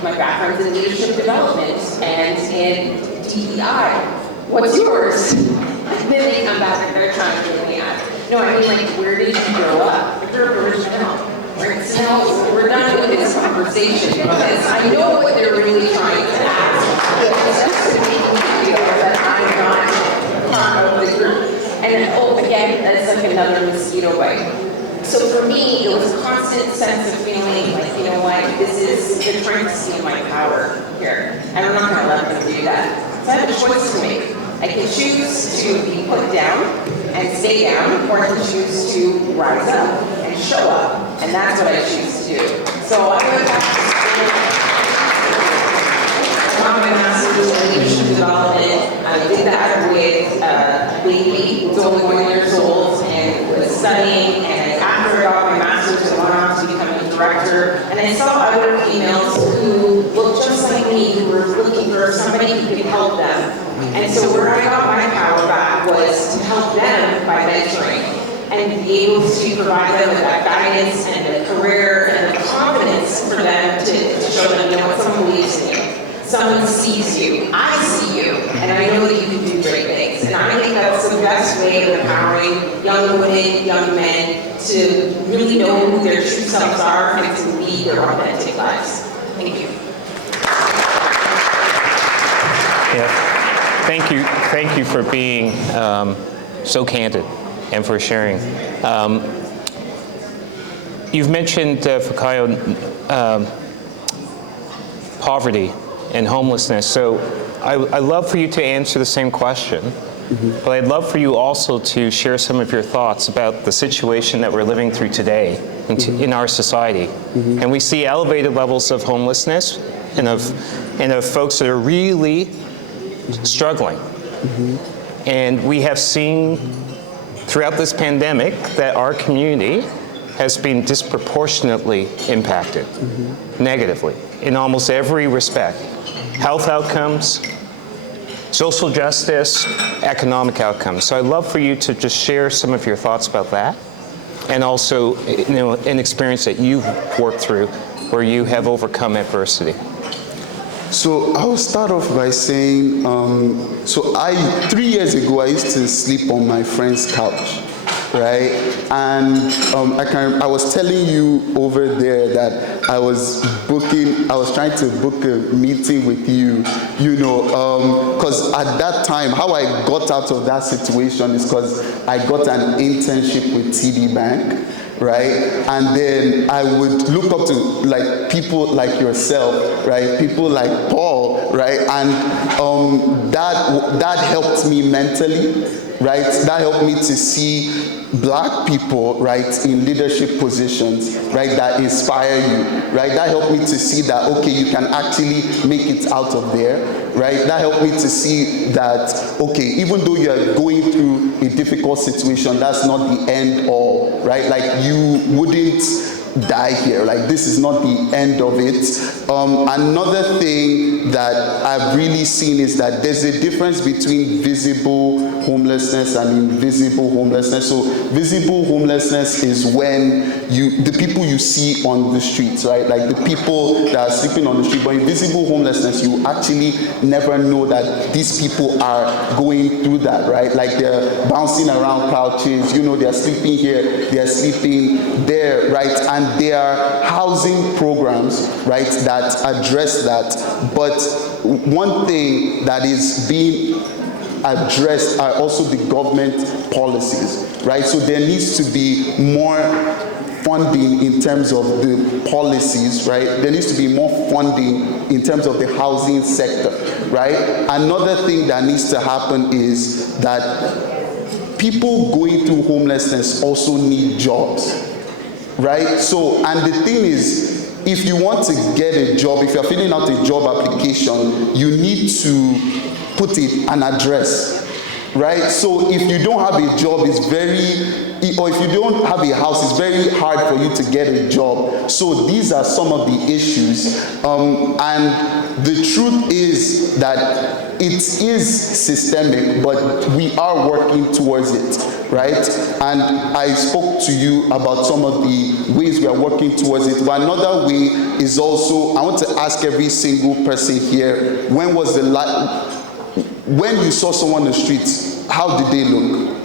My background's in leadership development and in DEI. What's yours? And then they come back and they're trying to really ask. No, I mean, like, where did you grow up? I grew up original. Right? So now we're done with this conversation because I know what they're really trying to ask. It's just to make me feel that I'm not part of the group. And again, that's like another mosquito bite. So for me, it was a constant sense of feeling like, they're trying to steal my power here. And I'm not going to let them do that. So I have a choice to make. I can choose to be put down and stay down, or I can choose to rise up and show up. And that's what I choose to do. So I went back to school. I got my master's in leadership development. I did that with a baby who was only 1 year old and was studying. And after I got my master's, I went on to become a director. And I saw other females who looked just like me, who were looking for somebody who could help them. And so where I got my power back was to help them by mentoring and be able to provide them with that guidance and the career and the confidence for them to show them, what someone believes in you. Someone sees you. I see you. And I know that you can do great things. And I think that's the best way of empowering young women, young men to really know who their true selves are and to lead their authentic lives. Thank you. Yeah. Thank you for being so candid and for sharing. You've mentioned, Fikayo, poverty and homelessness. So I'd love for you to answer the same question, but I'd love for you also to share some of your thoughts about the situation that we're living through today in our society. And we see elevated levels of homelessness and of folks that are really struggling. And we have seen throughout this pandemic that our community has been disproportionately impacted negatively in almost every respect. Health outcomes, social justice, economic outcomes. So I'd love for you to just share some of your thoughts about that, and also, an experience that you've worked through where you have overcome adversity. So I'll start off by saying, 3 years ago, I used to sleep on my friend's couch, right? And I was telling you over there that I was trying to book a meeting with you, because at that time, how I got out of that situation is because I got an internship with TD Bank, right? And then I would look up to like people like yourself, right? People like Paul, right? And that helped me mentally, right? That helped me to see Black people, right, in leadership positions, right, that inspire you, right? That helped me to see that, okay, you can actually make it out of there, right? That helped me to see that, okay, even though you're going through a difficult situation, that's not the end all, right? Like, you wouldn't die here. Like, this is not the end of it. Another thing that I've really seen is that there's a difference between visible homelessness and invisible homelessness. So visible homelessness is when the people you see on the streets, right? Like the people that are sleeping on the street. But invisible homelessness, you actually never know that these people are going through that, right? Like they're bouncing around couches, they're sleeping here, they're sleeping there, right? And there are housing programs, right, that address that. But one thing that is being addressed are also the government policies, right? So there needs to be more funding in terms of the policies, right? There needs to be more funding in terms of the housing sector, right? Another thing that needs to happen is that people going through homelessness also need jobs, right? So, and the thing is, if you want to get a job, if you're filling out a job application, you need to put an address, right? So if you don't have a job, or if you don't have a house, it's very hard for you to get a job. So these are some of the issues. And the truth is that it is systemic, but we are working towards it, right? And I spoke to you about some of the ways we are working towards it. But another way is also, I want to ask every single person here, when was the last, when you saw someone on the streets, how did they look?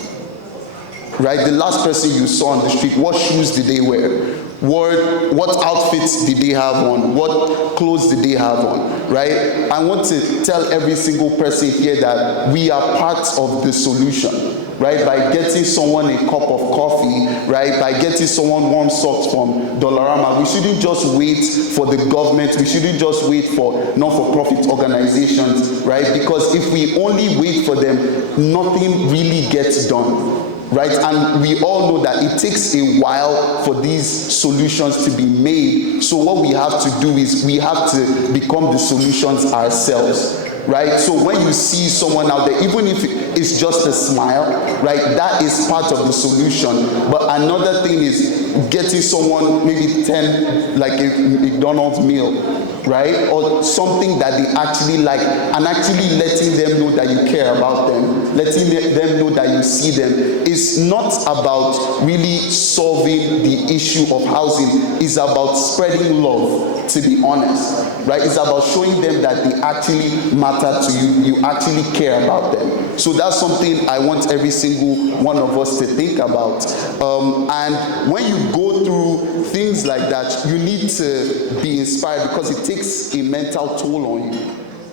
Right? The last person you saw on the street, what shoes did they wear? What outfits did they have on? What clothes did they have on? Right? I want to tell every single person here that we are part of the solution. Right, by getting someone a cup of coffee, right, by getting someone warm socks from Dollarama. We shouldn't just wait for the government, we shouldn't just wait for not-for-profit organizations, right, because if we only wait for them, nothing really gets done. Right, and we all know that it takes a while for these solutions to be made. So what we have to do is we have to become the solutions ourselves. Right, so when you see someone out there, even if it's just a smile, right, that is part of the solution. But another thing is getting someone maybe 10, like a McDonald's meal, right, or something that they actually like, and actually letting them know that you care about them, letting them know that you see them. It's not about really solving the issue of housing. It's about spreading love, to be honest, right? It's about showing them that they actually matter to you, you actually care about them. So that's something I want every single one of us to think about. And when you go through things like that, you need to be inspired, because it takes a mental toll on you,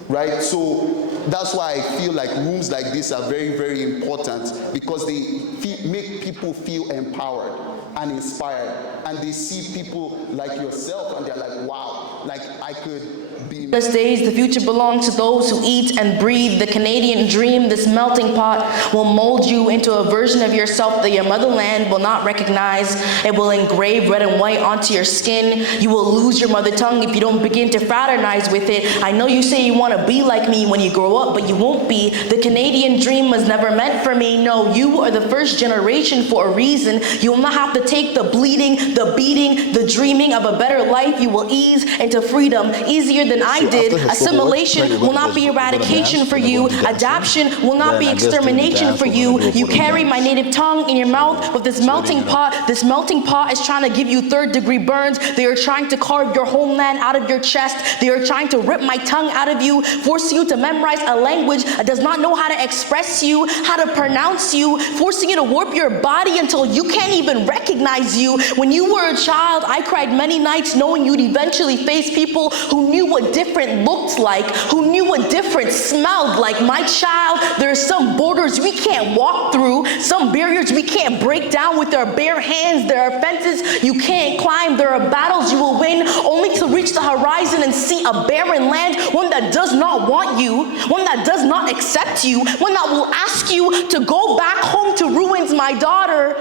right? So that's why I feel like rooms like this are very, very important, because they make people feel empowered and inspired, and they see people like yourself and they're like, wow, like I could be... These days, the future belongs to those who eat and breathe the Canadian dream. This melting pot will mold you into a version of yourself that your motherland will not recognize. It will engrave red and white onto your skin. You will lose your mother tongue if you don't begin to fraternize with it. I know you say you want to be like me when you grow up, but you won't be. The Canadian dream was never meant for me. No, you are the first generation for a reason. You will not have to take the bleeding, the beating, the dreaming of a better life. You will ease into freedom easier than I did. Assimilation will not be eradication for you. Adaption will not be extermination for you. You carry my native tongue in your mouth with this melting pot. This melting pot is trying to give you third-degree burns. They are trying to carve your homeland out of your chest. They are trying to rip my tongue out of you, forcing you to memorize a language that does not know how to express you, how to pronounce you, forcing you to warp your body until you can't even recognize you. When you were a child, I cried many nights knowing you'd eventually face people who knew what different looked like, who knew what different smelled like. My child, there are some borders we can't walk through, some barriers we can't break down with our bare hands. There are fences you can't climb. There are battles you will win only to reach the horizon and see a barren land, one that does not want you, one that does not accept you, one that will ask you to go back home to ruins, my daughter.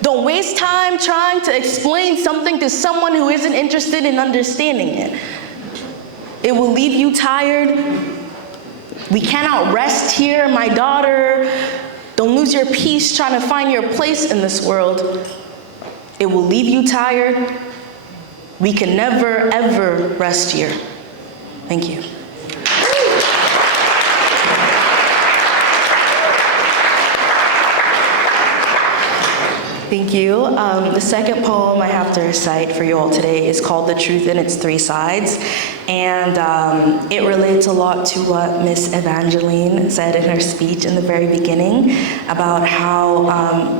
Don't waste time trying to explain something to someone who isn't interested in understanding it. It will leave you tired. We cannot rest here, my daughter. Don't lose your peace trying to find your place in this world. It will leave you tired. We can never, ever rest here. Thank you. Thank you. The second poem I have to recite for you all today is called The Truth in Its Three Sides. And it relates a lot to what Miss Evangeline said in her speech in the very beginning about how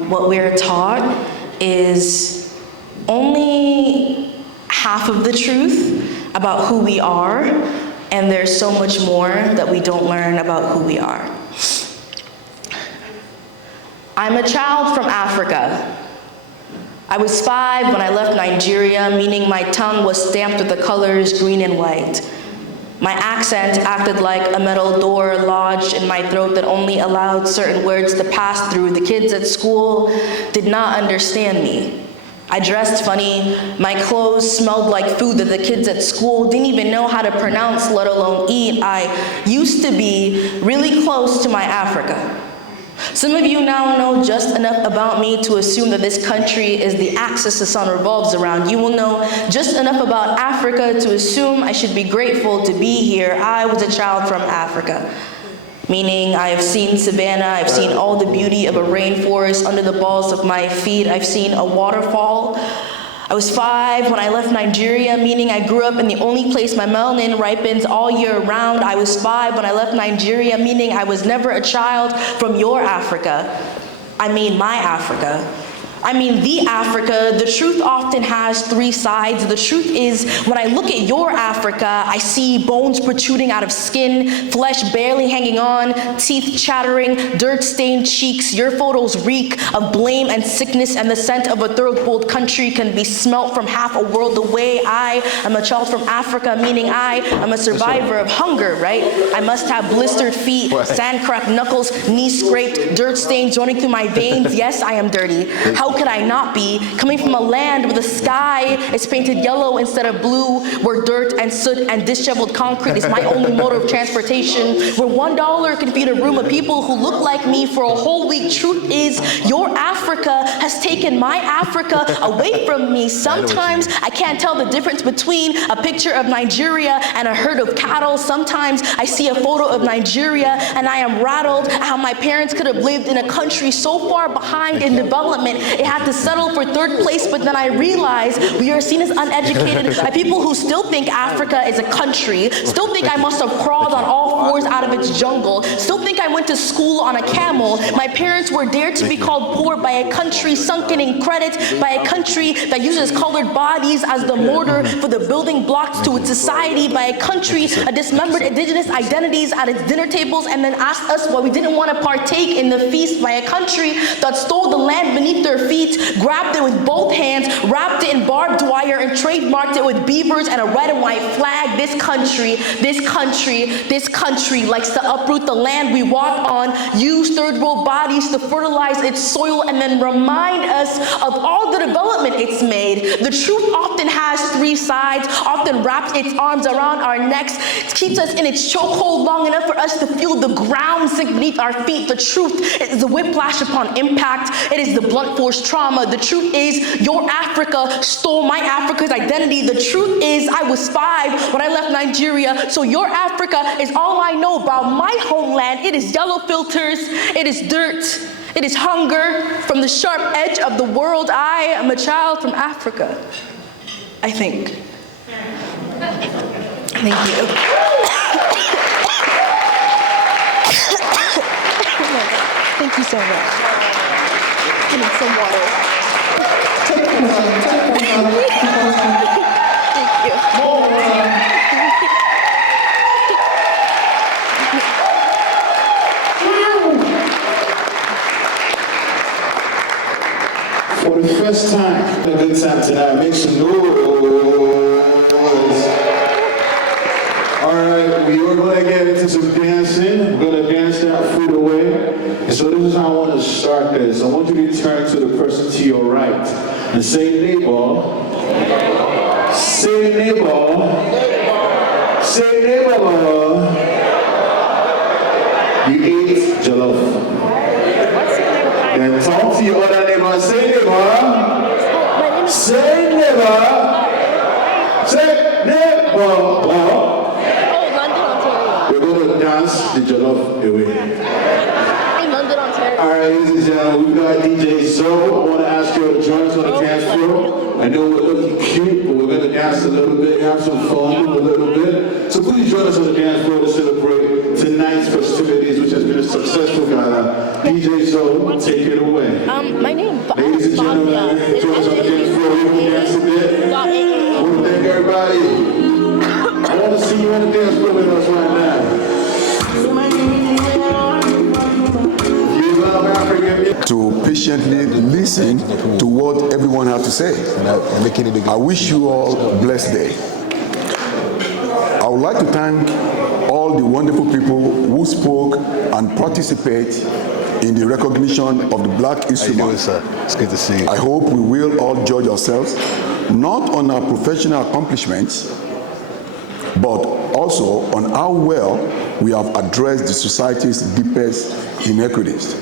what we're taught is only half of the truth about who we are, and there's so much more that we don't learn about who we are. I'm a child from Africa. I was 5 when I left Nigeria, meaning my tongue was stamped with the colors green and white. My accent acted like a metal door lodged in my throat that only allowed certain words to pass through. The kids at school did not understand me. I dressed funny. My clothes smelled like food that the kids at school didn't even know how to pronounce, let alone eat. I used to be really close to my Africa. Some of you now know just enough about me to assume that this country is the axis the sun revolves around. You will know just enough about Africa to assume I should be grateful to be here. I was a child from Africa, meaning I have seen savanna, I've seen all the beauty of a rainforest under the balls of my feet, I've seen a waterfall. I was 5 when I left Nigeria, meaning I grew up in the only place my melanin ripens all year round. I was 5 when I left Nigeria, meaning I was never a child from your Africa. I mean my Africa. I mean the Africa. The truth often has 3 sides. The truth is, when I look at your Africa, I see bones protruding out of skin, flesh barely hanging on, teeth chattering, dirt-stained cheeks. Your photos reek of blame and sickness, and the scent of a third-world country can be smelt from half a world away. I am a child from Africa, meaning I am a survivor of hunger, right? I must have blistered feet, sand-cracked knuckles, knees scraped, dirt stains running through my veins. Yes, I am dirty. How could I not be? Coming from a land where the sky is painted yellow instead of blue, where dirt and soot and disheveled concrete is my only mode of transportation, where $1 can feed a room of people who look like me for a whole week. Truth is, your Africa has taken my Africa away from me. Sometimes I can't tell the difference between a picture of Nigeria and a herd of cattle. Sometimes I see a photo of Nigeria and I am rattled at how my parents could have lived in a country so far behind in development. It had to settle for 3rd place, but then I realized we are seen as uneducated by people who still think Africa is a country, still think I must have crawled on all 4s out of its jungle, still think I went to school on a camel. My parents were dared to be called poor by a country sunken in credit, by a country that uses colored bodies as the mortar for the building blocks to its society, by a country that dismembered indigenous identities at its dinner tables and then asked us why we didn't want to partake in the feast, by a country that stole the land beneath their feet, grabbed it with both hands, wrapped it in barbed wire, and trademarked it with beavers and a red and white flag. This country likes to uproot the land we walk on, use third world bodies to fertilize its soil, and then remind us of all the development it's made. The truth often has three sides, often wraps its arms around our necks, keeps us in its chokehold long enough for us to feel the ground sink beneath our feet. The truth is the whiplash upon impact. It is the blunt force trauma. The truth is your Africa stole my Africa's identity. The truth is I was 5 when I left Nigeria, so your Africa is all I know about my homeland. It is yellow filters, it is dirt, it is hunger from the sharp edge of the world. I am a child from Africa, I think. Thank you. Thank you so much. I need some water. Thank you. For the first time, a good time tonight. Make some noise. All right, we are going to get into some dancing. We're going to dance that food away. And so this is how I want to start this. I want you to turn to the person to your right and say, neighbor. Say, neighbor. Say, neighbor. You ate jollof. Then talk to your other neighbor and say, neighbor. Say, neighbor. Say, neighbor. We're going to dance the jollof away. All right, ladies and gentlemen, we've got DJ Zoe. I want to ask you to join us on the dance floor. I know we're looking cute, but we're going to dance a little bit, have some fun a little bit. So please join us on the dance floor to celebrate tonight's festivities, which has been a successful gala. DJ Zoe, take it away. My name is ladies and gentlemen, join us on the dance floor. We're going to dance a bit. I want to thank everybody. I want to see you on the dance floor with us right now. To patiently listen to what everyone has to say. I wish you all a blessed day. I would like to thank all the wonderful people who spoke and participate in the recognition of the Black History Month. Sir? It's good to see you. I hope we will all judge ourselves, not on our professional accomplishments, but also on how well we have addressed the society's deepest inequities,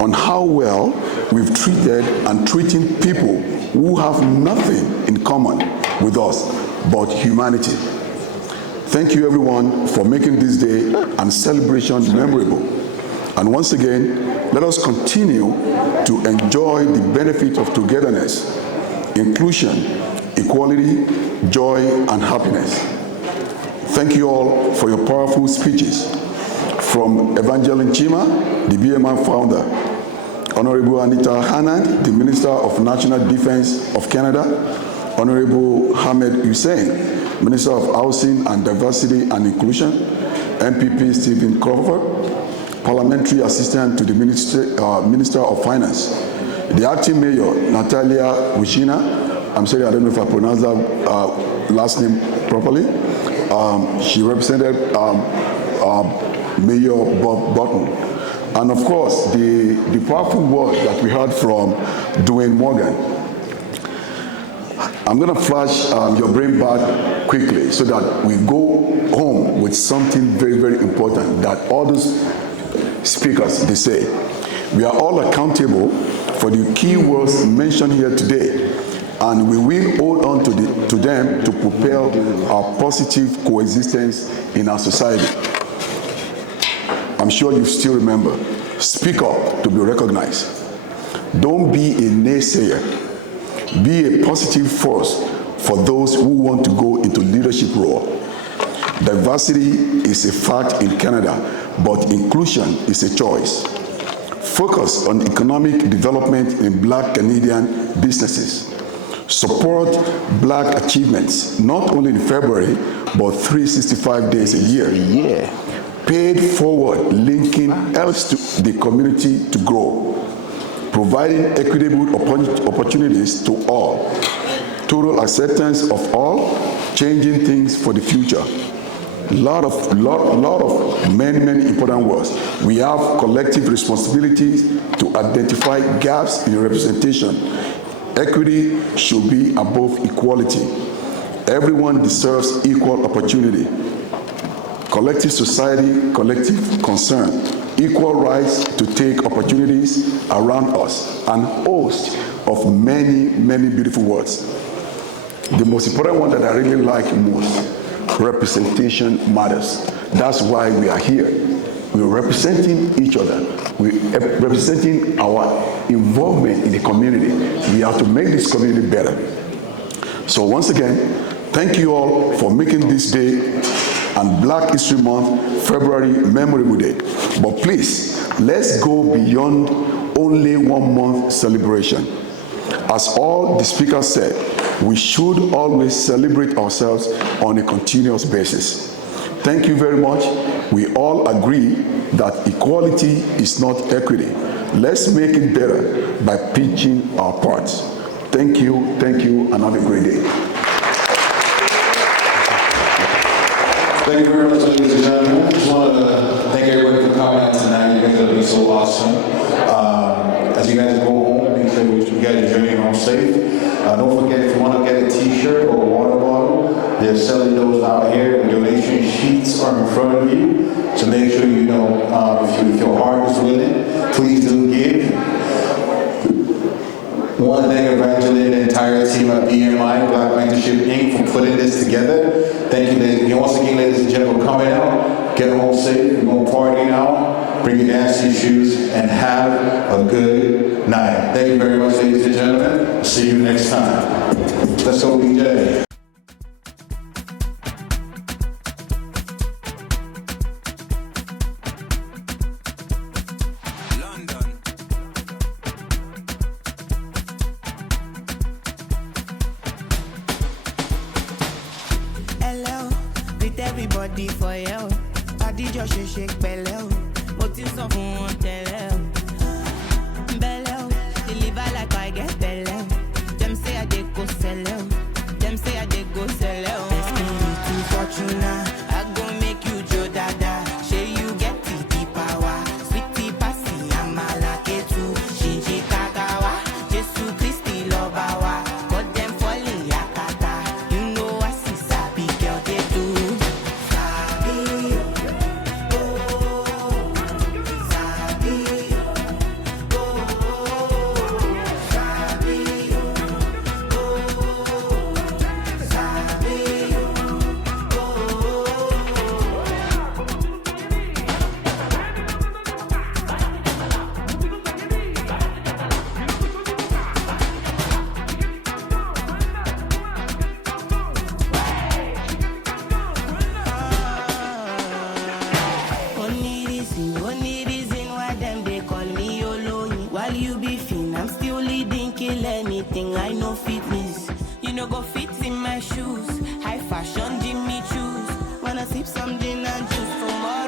on how well we've treated and treating people who have nothing in common with us but humanity. Thank you everyone for making this day and celebration memorable. And once again, let us continue to enjoy the benefit of togetherness, inclusion, equality, joy, and happiness. Thank you all for your powerful speeches. From Evangeline CHIMA, the BMI founder, Honorable Anita Hanand, the Minister of National Defense of Canada, Honorable Hamed Hussein, Minister of Housing and Diversity and Inclusion, MPP Stephen Crawford, Parliamentary Assistant to the Minister of Finance, the Acting Mayor, Natalia Wishina, I'm sorry, I don't know if I pronounced that last name properly. She represented Mayor Bob Button. And of course, the powerful word that we heard from Dwayne Morgan. I'm going to flash your brain back quickly so that we go home with something very, very important that all those speakers, they say. We are all accountable for the key words mentioned here today, and we will hold on to them to propel our positive coexistence in our society. I'm sure you still remember, speak up to be recognized. Don't be a naysayer. Be a positive force for those who want to go into leadership role. Diversity is a fact in Canada, but inclusion is a choice. Focus on economic development in Black Canadian businesses. Support Black achievements, not only in February, but 365 days a year. Paid forward linking helps the community to grow. providing equitable opportunities to all, total acceptance of all, changing things for the future. Lot of many important words. We have collective responsibilities to identify gaps in representation. Equity should be above equality. Everyone deserves equal opportunity. Collective society, collective concern. Equal rights to take opportunities around us, and host of many beautiful words. The most important one that I really like most, representation matters. That's why we are here. We're representing each other. We're representing our involvement in the community. We have to make this community better. So once again, thank you all for making this day and Black History Month, February, memorable day. But please, let's go beyond only 1 month celebration. As all the speakers said, we should always celebrate ourselves on a continuous basis. Thank you very much. We all agree that equality is not equity. Let's make it better by pitching our parts. Thank you, and have a great day. Thank you very much, ladies and gentlemen. I just want to thank everybody for coming out tonight. You guys are going to be so awesome. As you guys go home, make sure you guys are journeying home safe. Don't forget, if you want to get a t-shirt or a water bottle, they're selling those out here. The donation sheets are in front of you. So make sure you know, if your heart is willing, please do give. I want to thank Evangeline and the entire team at BMI, Black Mentorship Inc, for putting this together. Thank you, ladies. Once again, ladies and gentlemen, coming out, get home safe. We're going to party now. Bring your dancing shoes and have a good night. Thank you very much, ladies and gentlemen. See you next time. Let's go, DJ. Everybody for you. I did your shake belly. What is up on tell belly? Deliver like I get belly. Them say I did go sell. Them say I did go sell. Best to Fortuna. I go make you Joe Dada. Say you get the power. Sweetie passy amala ketu. Shinji kagawa. Jesu Christi lobawa. Got them falling yakata. You know I see sabi girl they do. Only reason why them they call me Yolo. While you be fin, I'm still leading, kill anything. I know fitness. You know go fit in my shoes. High fashion, Jimmy choose. Wanna sip some gin and juice from all.